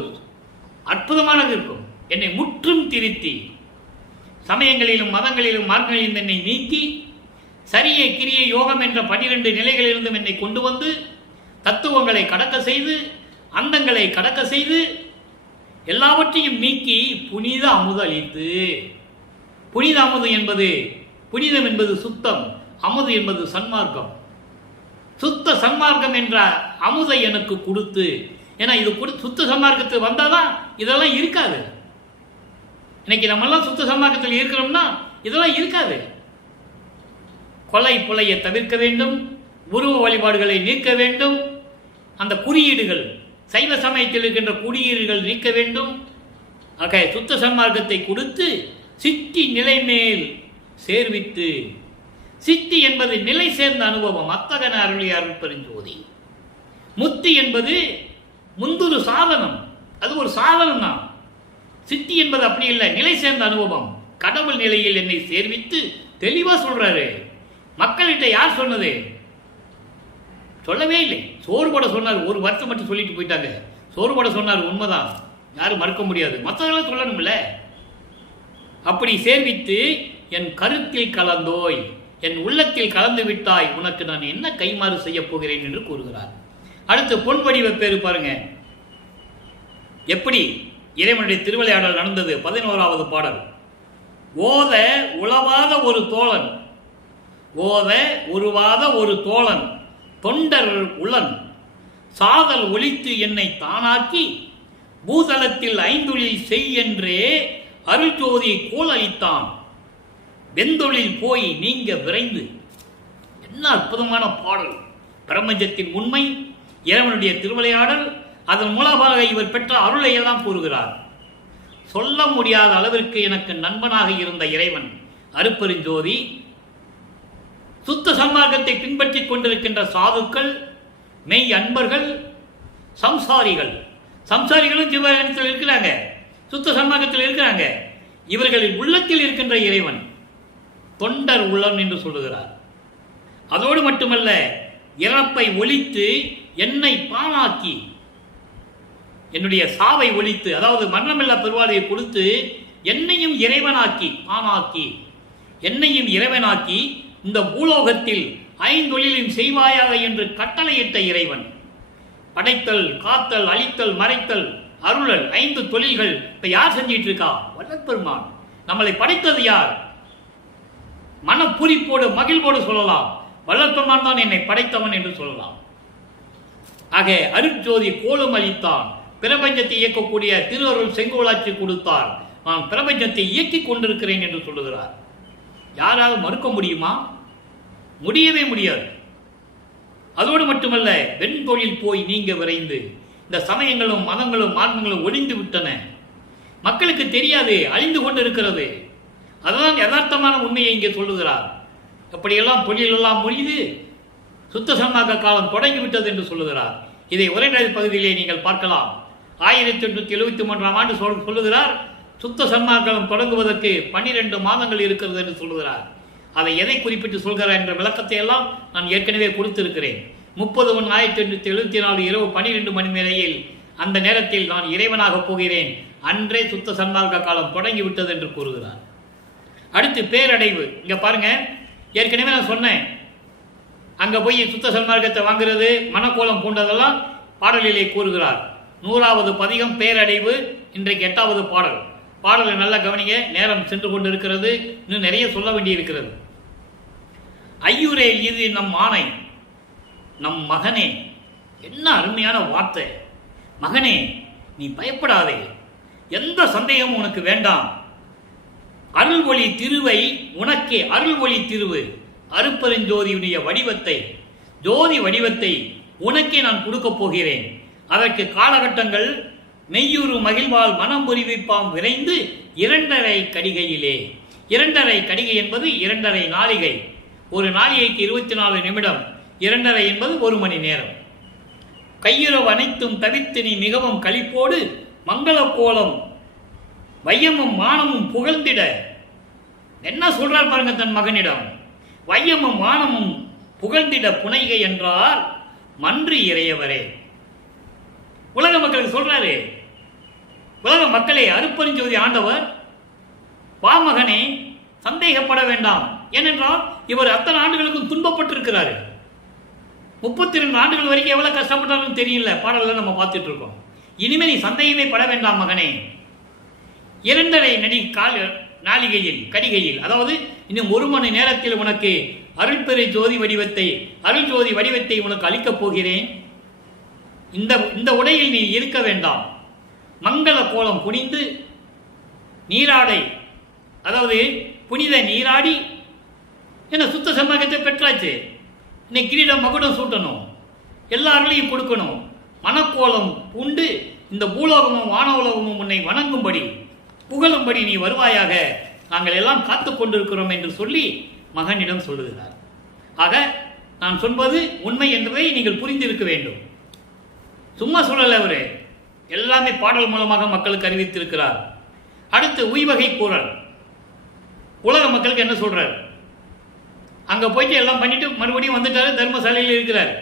அற்புதமானது இருக்கும். என்னை முற்றும் திருத்தி சமயங்களிலும் மதங்களிலும் மார்க்கங்களிலும் என்னை நீக்கி சரியை கிரியை யோகம் என்ற 12 நிலைகளிலிருந்தும் என்னை கொண்டு வந்து தத்துவங்களை கடக்க செய்து அந்தங்களை கடக்க செய்து எல்லாவற்றையும் நீக்கி புனித அமுது அளித்து. புனித அமுது என்பது, புனிதம் என்பது சுத்தம், அமுது என்பது சன்மார்க்கம். சுத்த சன்மார்க்கம் என்ற அமுதை எனக்கு கொடுத்து, ஏன்னா இது சுத்த சன்மார்க்கத்தில் வந்தாதான் இதெல்லாம் இருக்காது. இன்னைக்கு நம்ம எல்லாம் சுத்த சன்மார்க்கத்தில் இருக்கிறோம்னா இதெல்லாம் இருக்காது. கொலை புலையை தவிர்க்க வேண்டும், உருவ வழிபாடுகளை நீக்க வேண்டும், அந்த குறியீடுகள் சைவ சமயத்தில் இருக்கின்ற குறியீடுகள் நீக்க வேண்டும். ஆக சுத்த சன்மார்க்கத்தை கொடுத்து சித்தி நிலை மேல் சேர்வித்து. சித்தி என்பது நிலை சேர்ந்த அனுபவம். அத்தகன அருளி அருள் பெருஞ்சோதி. முத்தி என்பது முந்துரு சாதனம், அது ஒரு சாதனம் தான். சித்தி என்பது அப்படி இல்லை, நிலை சேர்ந்த அனுபவம். கடவுள் நிலையில் என்னை சேர்வித்து தெளிவா சொல்றாரு. மக்கள்கிட்ட யார் சொன்னது? சொல்லவே இல்லை. சோறு போட சொன்னார், ஒரு வருஷம் மட்டும் சொல்லிட்டு போயிட்டாங்க. சோறு போட சொன்னார், உண்மைதான், யாரும் மறுக்க முடியாது. மற்றதெல்லாம் சொல்லணும்ல. அப்படி சேர்வித்து என் கருத்தில் கலந்தோய். என் உள்ளத்தில் கலந்து விட்டாய், உனக்கு நான் என்ன கைமாறு செய்ய போகிறேன் என்று கூறுகிறார். அடுத்து பொன் வடிவ பேரு பாருங்க, எப்படி இறைவனுடைய திருவிளையாடல் நடந்தது. 11வது பாடல். ஓத உளவாத ஒரு தோழன், ஓத உருவாத ஒரு தோழன் தொண்டர் உளன் சாதல் ஒழித்து என்னை தானாக்கி பூதலத்தில் ஐந்தொழில் செய் என்றே அருள்ஜோதி கோல் அளித்தான், வெந்தொழில் போய் நீங்க விரைந்து. என்ன அற்புதமான பாடல்! பிரபஞ்சத்தின் உண்மை, இறைவனுடைய திருவிளையாடல், அதன் மூலமாக இவர் பெற்ற அருளை எல்லாம் கூறுகிறார். சொல்ல முடியாத அளவிற்கு எனக்கு நண்பனாக இருந்த இறைவன் அருட்பெருஞ்சோதி, சுத்த சன்மார்க்கத்தை பின்பற்றிக் கொண்டிருக்கின்ற சாதுக்கள், மெய் அன்பர்கள், சம்சாரிகள். சம்சாரிகளும் ஜீவகத்தில் இருக்கிறாங்க, சுத்த சன்மார்க்கத்தில் இருக்கிறாங்க. இவர்களின் உள்ளத்தில் இருக்கின்ற இறைவன் தொண்டர் உள்ளம் என்று சொல்லுகிறார். அதோடு மட்டுமல்ல, இறப்பை ஒழித்து என்னை பாழாக்கி, என்னுடைய சாவை ஒழித்து, அதாவது மரணமில்லா பெருவாதையை கொடுத்து என்னையும் இறைவனாக்கி, ஆனாக்கி என்னையும் இறைவனாக்கி இந்த பூலோகத்தில் ஐந்தொழிலின் செய்வாயாக என்று கட்டளையிட்ட இறைவன். படைத்தல், காத்தல், அழித்தல், மறைத்தல், அருளல், 5 தொழில்கள் இப்ப யார் செஞ்சிட்டு இருக்கா? வல்லற்பெருமான். நம்மளை படைத்தது யார்? மனப்பூரிப்போடு மகிழ்வோடு சொல்லலாம், வல்லற்பெருமான் தான் என்னை படைத்தவன் என்று சொல்லலாம். ஆக அருட்ஜோதி கோலும் அளித்தான், பிரபஞ்சத்தை இயக்கக்கூடிய திருவருள் செங்கோலாட்சி கொடுத்தார், நான் பிரபஞ்சத்தை இயக்கிக் கொண்டிருக்கிறேன் என்று சொல்லுகிறார். யாராலும் மறுக்க முடியுமா? முடியவே முடியாது. அதோடு மட்டுமல்ல, வெண்தொழில் போய் நீங்க விரைந்து. இந்த சமயங்களும் மதங்களும் மார்க்கங்களும் ஒழிந்து விட்டன, மக்களுக்கு தெரியாது, அழிந்து கொண்டு இருக்கிறது. அதுதான் யதார்த்தமான உண்மையை இங்கே சொல்லுகிறார். எப்படியெல்லாம் தொழிலெல்லாம் முடியுது, சுத்த சன்மார்க்க காலம் தொடங்கிவிட்டது என்று சொல்லுகிறார். இதை உரைநடை பகுதியிலே நீங்கள் பார்க்கலாம். 1873ஆம் ஆண்டு சொல்லுகிறார், சுத்த சன்மார்க்கம் தொடங்குவதற்கு 12 மாதங்கள் இருக்கிறது என்று சொல்லுகிறார். அதை எதை குறிப்பிட்டு சொல்கிறார் என்ற விளக்கத்தை எல்லாம் நான் ஏற்கனவே கொடுத்திருக்கிறேன். 30/1/1874 இரவு 12 மணி மேலையில் அந்த நேரத்தில் நான் இறைவனாக போகிறேன், அன்றே சுத்த சன்மார்க்க காலம் தொடங்கிவிட்டது என்று கூறுகிறார். அடுத்து பேரடைவு. இங்க பாருங்க, ஏற்கனவே நான் சொன்னேன், அங்க போய் சுத்த சன்மார்க்கத்தை வாங்குறது, மனக்கோலம் பூண்டதெல்லாம் பாடலிலே கூறுகிறார். 100வது பதிகம் பேரடைவு, இன்றைக்கு 8வது பாடல். பாடலை நல்லா கவனிங்க, நேரம் சென்று கொண்டு இருக்கிறது, இன்னும் நிறைய சொல்ல வேண்டி இருக்கிறது. ஐயூரே இது நம் ஆணை, நம் மகனே. என்ன அருமையான வார்த்தை! மகனே, நீ பயப்படாதே, எந்த சந்தேகமும் உனக்கு வேண்டாம். அருள் ஒளி திருவை உனக்கே, அருள் ஒளி திருவு அருட்பெருஞ்சோதியுடைய வடிவத்தை, ஜோதி வடிவத்தை உனக்கே நான் கொடுக்கப் போகிறேன். அதற்கு காலகட்டங்கள் மெய்யூறு மகிழ்வால் மனம் புரிவிப்பாம் விரைந்து 2½ கடிகையிலே. 2½ கடிகை என்பது 2½ நாளிகை. ஒரு நாளிகைக்கு 24 நிமிடம், 2½ என்பது 1 மணி நேரம். கையுறவு அனைத்தும் தவிர்த்து நீ மிகவும் களிப்போடு மங்கள கோலம் வையமும் வானமும் புகழ்ந்திட. என்ன சொல்றார் பாருங்க தன் மகனிடம், வையமும் வானமும் புகழ்ந்திட புனைகை என்றார் மன்றி இறையவரே. உலக மக்களுக்கு சொல்றாரு, உலக மக்களே, அருட்பெருஞ்சோதி ஆண்டவர், பாமகனே சந்தேகப்பட வேண்டாம். ஏனென்றால் இவர் அத்தனை ஆண்டுகளுக்கும் துன்பப்பட்டிருக்கிறாரு. 32 ஆண்டுகள் வரைக்கும் எவ்வளவு கஷ்டப்பட்டாலும் தெரியல, பாடல்கள் நம்ம பார்த்துட்டு இருக்கோம். இனிமே நீ சந்தேகமே பட வேண்டாம் மகனே. 2½ நாளிகையில் கடிகையில், அதாவது இன்னும் 1 மணி நேரத்தில் உனக்கு அருள்பெரு ஜோதி வடிவத்தை, அருள் ஜோதி வடிவத்தை உனக்கு அளிக்கப் போகிறேன். இந்த உடையில் நீ இருக்க வேண்டாம். மங்கள கோலம் புனிந்து நீராடை, அதாவது புனித நீராடி, என்ன சுத்த சன்மார்க்கத்தை பெற்றாச்சு, இன்னைக்கு கிரீடம் மகுடம் சூட்டணும், எல்லாரையும் கொடுக்கணும். மனக்கோலம் பூண்டு இந்த பூலோகமும் வானவுலகமும் உன்னை வணங்கும்படி புகழும்படி நீ வருவாயாக, நாங்கள் எல்லாம் காத்து கொண்டிருக்கிறோம் என்று சொல்லி மகனிடம் சொல்லுகிறார். ஆக நான் சொல்வது உண்மை என்பதை நீங்கள் புரிந்திருக்க வேண்டும். சும்மா சொல்லல, அவரு எல்லாமே பாடல் மூலமாக மக்களுக்கு அறிவித்திருக்கிறார். அடுத்து உய்வகை கூறல். உலக மக்களுக்கு என்ன சொல்றார்? அங்க போயிட்டு எல்லாம் பண்ணிட்டு மறுபடியும் வந்துட்டாரு, தர்மசாலையில் இருக்கிறார்.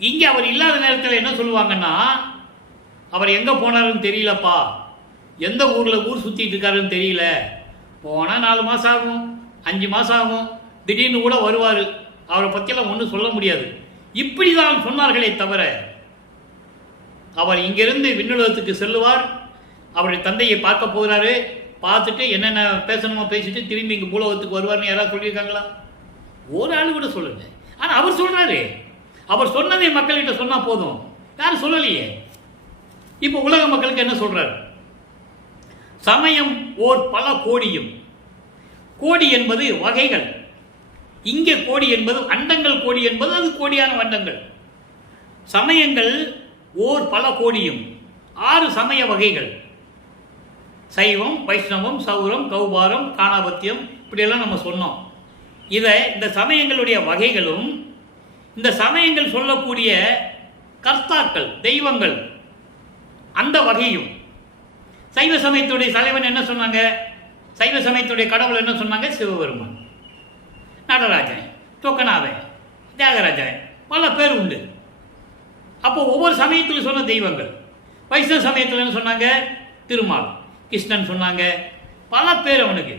இங்க அவர் இல்லாத நேரத்தில் என்ன சொல்லுவாங்கன்னா, அவர் எங்க போனாருன்னு தெரியலப்பா, எந்த ஊர்ல ஊர் சுத்திட்டு இருக்காருன்னு தெரியல, போனா 4 மாசம் ஆகும், 5 மாசம் ஆகும், திடீர்னு கூட வருவார், அவரை பற்றியெல்லாம் ஒன்றும் சொல்ல முடியாது. இப்படி தான் சொன்னார்களே தவிர, அவர் இங்கிருந்து விண்ணுலகத்துக்கு செல்லுவார், அவருடைய தந்தையை பார்க்க போகிறாரு, பார்த்துட்டு என்னென்ன பேசணுமோ பேசிட்டு திரும்பி இங்கே பூலோகத்துக்கு வருவார்னு யாராவது சொல்லியிருக்காங்களா? ஒரு ஆள் கூட சொல்லுங்க. ஆனால் அவர் சொல்கிறாரு, அவர் சொன்னதை மக்கள்கிட்ட சொன்னால் போதும், யாரும் சொல்லலையே. இப்போ உலக மக்களுக்கு என்ன சொல்றாரு? சமயம் ஓர் பல கோடியும். கோடி என்பது வகைகள், இங்கே கோடி என்பது அண்டங்கள், கோடி என்பது அது கோடியான அண்டங்கள். சமயங்கள் ஓர் பல கோடியும், 6 சமய வகைகள். சைவம், வைஷ்ணவம், சௌரம், கௌபாரம், காணாபத்தியம், இப்படியெல்லாம் நம்ம சொன்னோம். இதை இந்த சமயங்களுடைய வகைகளும், இந்த சமயங்கள் சொல்லக்கூடிய கர்த்தாக்கள், தெய்வங்கள், அந்த வகையும். சைவ சமயத்துடைய தலைவன் என்ன சொன்னாங்க? சைவ சமயத்துடைய கடவுள் என்ன சொன்னாங்க? சிவபெருமான், நடராஜன், சொக்கநாதன், தியாகராஜன், பல பேர் உண்டு. அப்போ ஒவ்வொரு சமயத்தில் சொன்ன தெய்வங்கள். வைஷ்ணவ சமயத்தில் என்ன சொன்னாங்க? திருமால், கிருஷ்ணன் சொன்னாங்க, பல பேர் அவனுக்கு.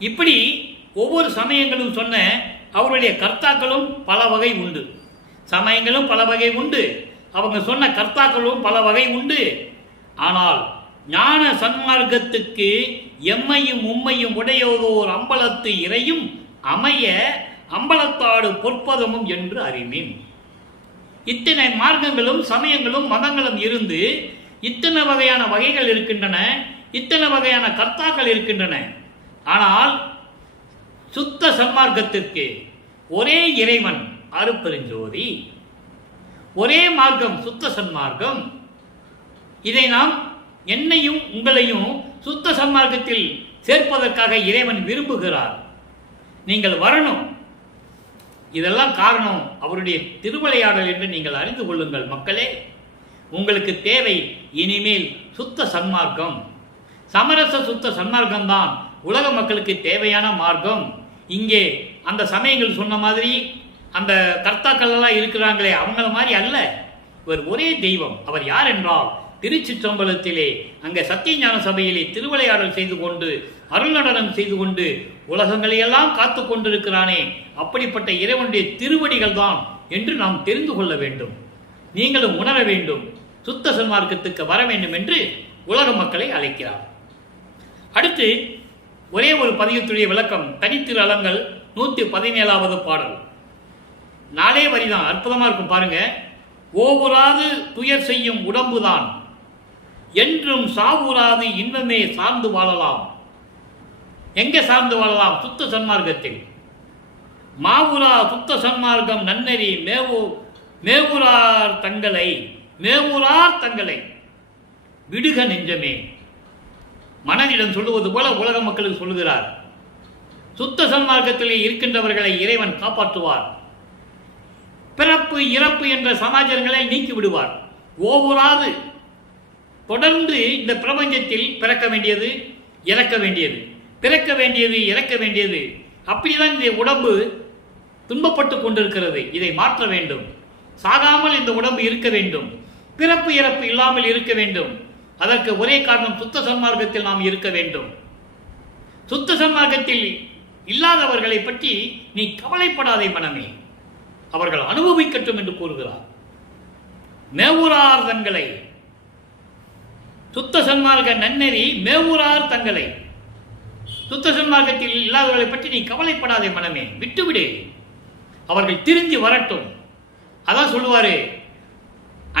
இப்படி ஒவ்வொரு சமயங்களும் சொன்ன அவருடைய கர்த்தாக்களும் பல வகை உண்டு. சமயங்களும் பல வகை உண்டு, அவங்க சொன்ன கர்த்தாக்களும் பல வகை உண்டு. ஆனால் ஞான சன்மார்க்கத்துக்கு எம்மையும் உம்மையும் உடையோதோர் அம்பலத்து இறையும் அமைய அம்பலத்தாடு பொற்பதமும் என்று அறிவின். இத்தனை மார்க்கங்களும் சமயங்களும் மதங்களும் இருந்து இத்தனை வகையான வகைகள் இருக்கின்றன, இத்தனை வகையான கர்த்தாக்கள் இருக்கின்றன. ஆனால் சுத்த சன்மார்க்கத்திற்கு ஒரே இறைவன் அருட்பெருஞ்சோதி, ஒரே மார்க்கம் சுத்த சன்மார்க்கம். இதை நாம் என்னையும் உங்களையும் சுத்த சன்மார்க்கத்தில் சேர்ப்பதற்காக இறைவன் விரும்புகிறார். நீங்கள் வரணும். இதெல்லாம் காரணம் அவருடைய திருவிளையாடல் என்று நீங்கள் அறிந்து கொள்ளுங்கள் மக்களே. உங்களுக்கு தேவை இனிமேல் சுத்த சன்மார்க்கம், சமரச சுத்த சன்மார்க்கம் தான் உலக மக்களுக்கு தேவையான மார்க்கம். இங்கே அந்த சமயங்கள் சொன்ன மாதிரி அந்த கர்த்தாக்கள் எல்லாம் இருக்கிறாங்களே, அவங்கள மாதிரி அல்ல. இவர் ஒரே தெய்வம். அவர் யார் என்றால் திருச்சிற்றம்பலத்திலே அங்கே சத்தியஞான சபையிலே திருவிளையாடல் செய்து கொண்டு அருள் நடனம் செய்து கொண்டு உலகங்களையெல்லாம் காத்து கொண்டிருக்கிறானே, அப்படிப்பட்ட இறைவனுடைய திருவடிகள் தான் என்று நாம் தெரிந்து கொள்ள வேண்டும். நீங்களும் உணர வேண்டும், சுத்த சன்மார்க்கத்துக்கு வர வேண்டும் என்று உலக மக்களை அழைக்கிறார். அடுத்து ஒரே ஒரு பதிகத்துடைய விளக்கம், தனித்திரு அலங்கள் 117வது பாடல். 4 வரிதான், அற்புதமா இருக்கும் பாருங்க. ஓவுராது துயர் செய்யும் உடம்புதான், என்றும் சாவுராது இன்பமே சார்ந்து வாழலாம். எங்க சார்ந்து வாழலாம்? சுத்த சன்மார்க்கத்தில். மாவுரா சுத்த சன்மார்க்கம் நன்னெறி மேவுரார் தங்களை விடுக நெஞ்சமே. மனதிடம் சொல்லுவது போல உலக மக்களுக்கு சொல்லுகிறார். சுத்த சன்மார்க்கத்திலே இருக்கின்றவர்களை இறைவன் காப்பாற்றுவார். பிறப்பு இறப்பு என்ற சமாச்சாரங்களை நீக்கி விடுவார். ஓவுராது தொடர்ந்து இந்த பிரபஞ்சத்தில் பிறக்க வேண்டியது, இறக்க வேண்டியது, பிறக்க வேண்டியது, இறக்க வேண்டியது. அப்படிதான் இந்த உடம்பு துன்பப்பட்டு கொண்டிருக்கிறது. இதை மாற்ற வேண்டும். சாகாமல் இந்த உடம்பு இருக்க வேண்டும், பிறப்பு இறப்பு இல்லாமல் இருக்க வேண்டும். அதற்கு ஒரே காரணம் சுத்த சன்மார்க்கத்தில் நாம் இருக்க வேண்டும். சுத்த சன்மார்க்கத்தில் இல்லாதவர்களை பற்றி நீ கவலைப்படாதே மனமே, அவர்கள் அனுபவிக்கட்டும் என்று கூறுகிறார். மேவுரார் தங்களை, சுத்த சன்மார்க்க நன்னெறி மேவுரார் தங்களை. சுத்த சன்மார்க்கத்தில் இல்லாதவர்களை பற்றி நீ கவலைப்படாதே மனமே, விட்டுவிடு, அவர்கள் திரும்பி வரட்டும். அதான் சொல்லுவாரு,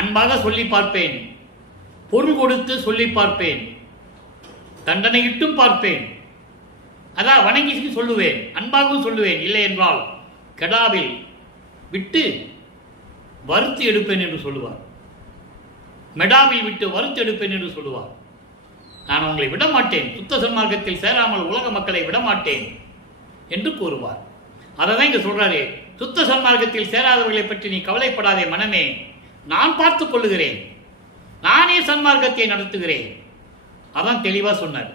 அன்பாக சொல்லி பார்ப்பேன், பொருள் கொடுத்து சொல்லி பார்ப்பேன், தண்டனையிட்டும் பார்ப்பேன். அதான் வணங்கி சொல்லுவேன், அன்பாகவும் சொல்லுவேன். இல்லை என்றால் கெடாவில் விட்டு வறுத்து எடுப்பேன் என்று சொல்லுவார். மெடாவில் விட்டு வறுத்து எடுப்பேன் என்று சொல்லுவார். நான் உங்களை விடமாட்டேன், சுத்த சன்மார்க்கத்தில் சேராமல் உலக மக்களை விடமாட்டேன் என்று கூறுவார். அதை தான் இங்க சொல்றாரு. சுத்த சன்மார்க்கத்தில் சேராதவர்களை பற்றி நீ கவலைப்படாதே மனமே, நான் பார்த்துக் கொள்ளுகிறேன், நானே சன்மார்க்கத்தை நடத்துகிறேன். அதான் தெளிவா சொன்னார்.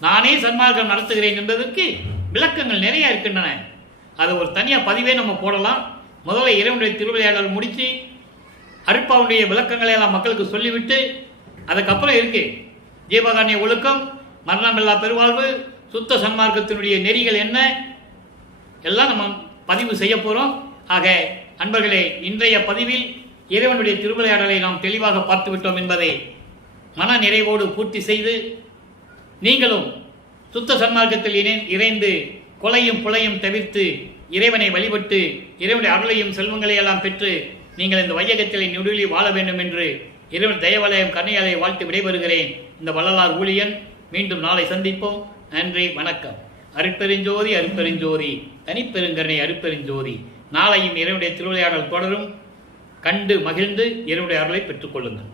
நானே சன்மார்க்கம் நடத்துகிறேன் என்பதற்கு விளக்கங்கள் நிறைய இருக்கின்றன. அதை ஒரு தனியா பதிவே நம்ம போடலாம். முதல்ல இறைவனுடைய திருவிளையாடல் முடித்து அருட்பாவுடைய விளக்கங்களை எல்லாம் மக்களுக்கு சொல்லிவிட்டு அதுக்கப்புறம் இருக்கு ஜீவகாரண்ய ஒழுக்கம், மரணமில்லா பெருவாழ்வு, சுத்த சன்மார்க்கத்தினுடைய நெறிகள் என்ன, எல்லாம் நம்ம பதிவு செய்ய போகிறோம். ஆக அன்பர்களே, இன்றைய பதிவில் இறைவனுடைய திருவிளையாடலை நாம் தெளிவாக பார்த்து விட்டோம் என்பதை மன நிறைவோடு பூர்த்தி செய்து நீங்களும் சுத்த சன்மார்க்கத்தில் இணைந்து கொலையும் புலையும் தவிர்த்து இறைவனை வழிபட்டு இறைவனுடைய அருளையும் செல்வங்களை எல்லாம் பெற்று நீங்கள் இந்த வையகத்தில் நெடுவில் வாழ வேண்டும் என்று இறைவன் தயவலயம் கருணையாலை வாழ்த்து விடைபெறுகிறேன். இந்த வள்ளலார் ஊழியன். மீண்டும் நாளை சந்திப்போம். நன்றி, வணக்கம். அருட்பெருஞ்சோதி அருட்பெருஞ்சோதி தனிப்பெருங்கருணை அருட்பெருஞ்சோதி. நாளையும் இறைவனுடைய திருவிளையாடல் தொடரும். கண்டு மகிழ்ந்து இறைவனுடைய அருளை பெற்றுக் கொள்ளுங்கள்.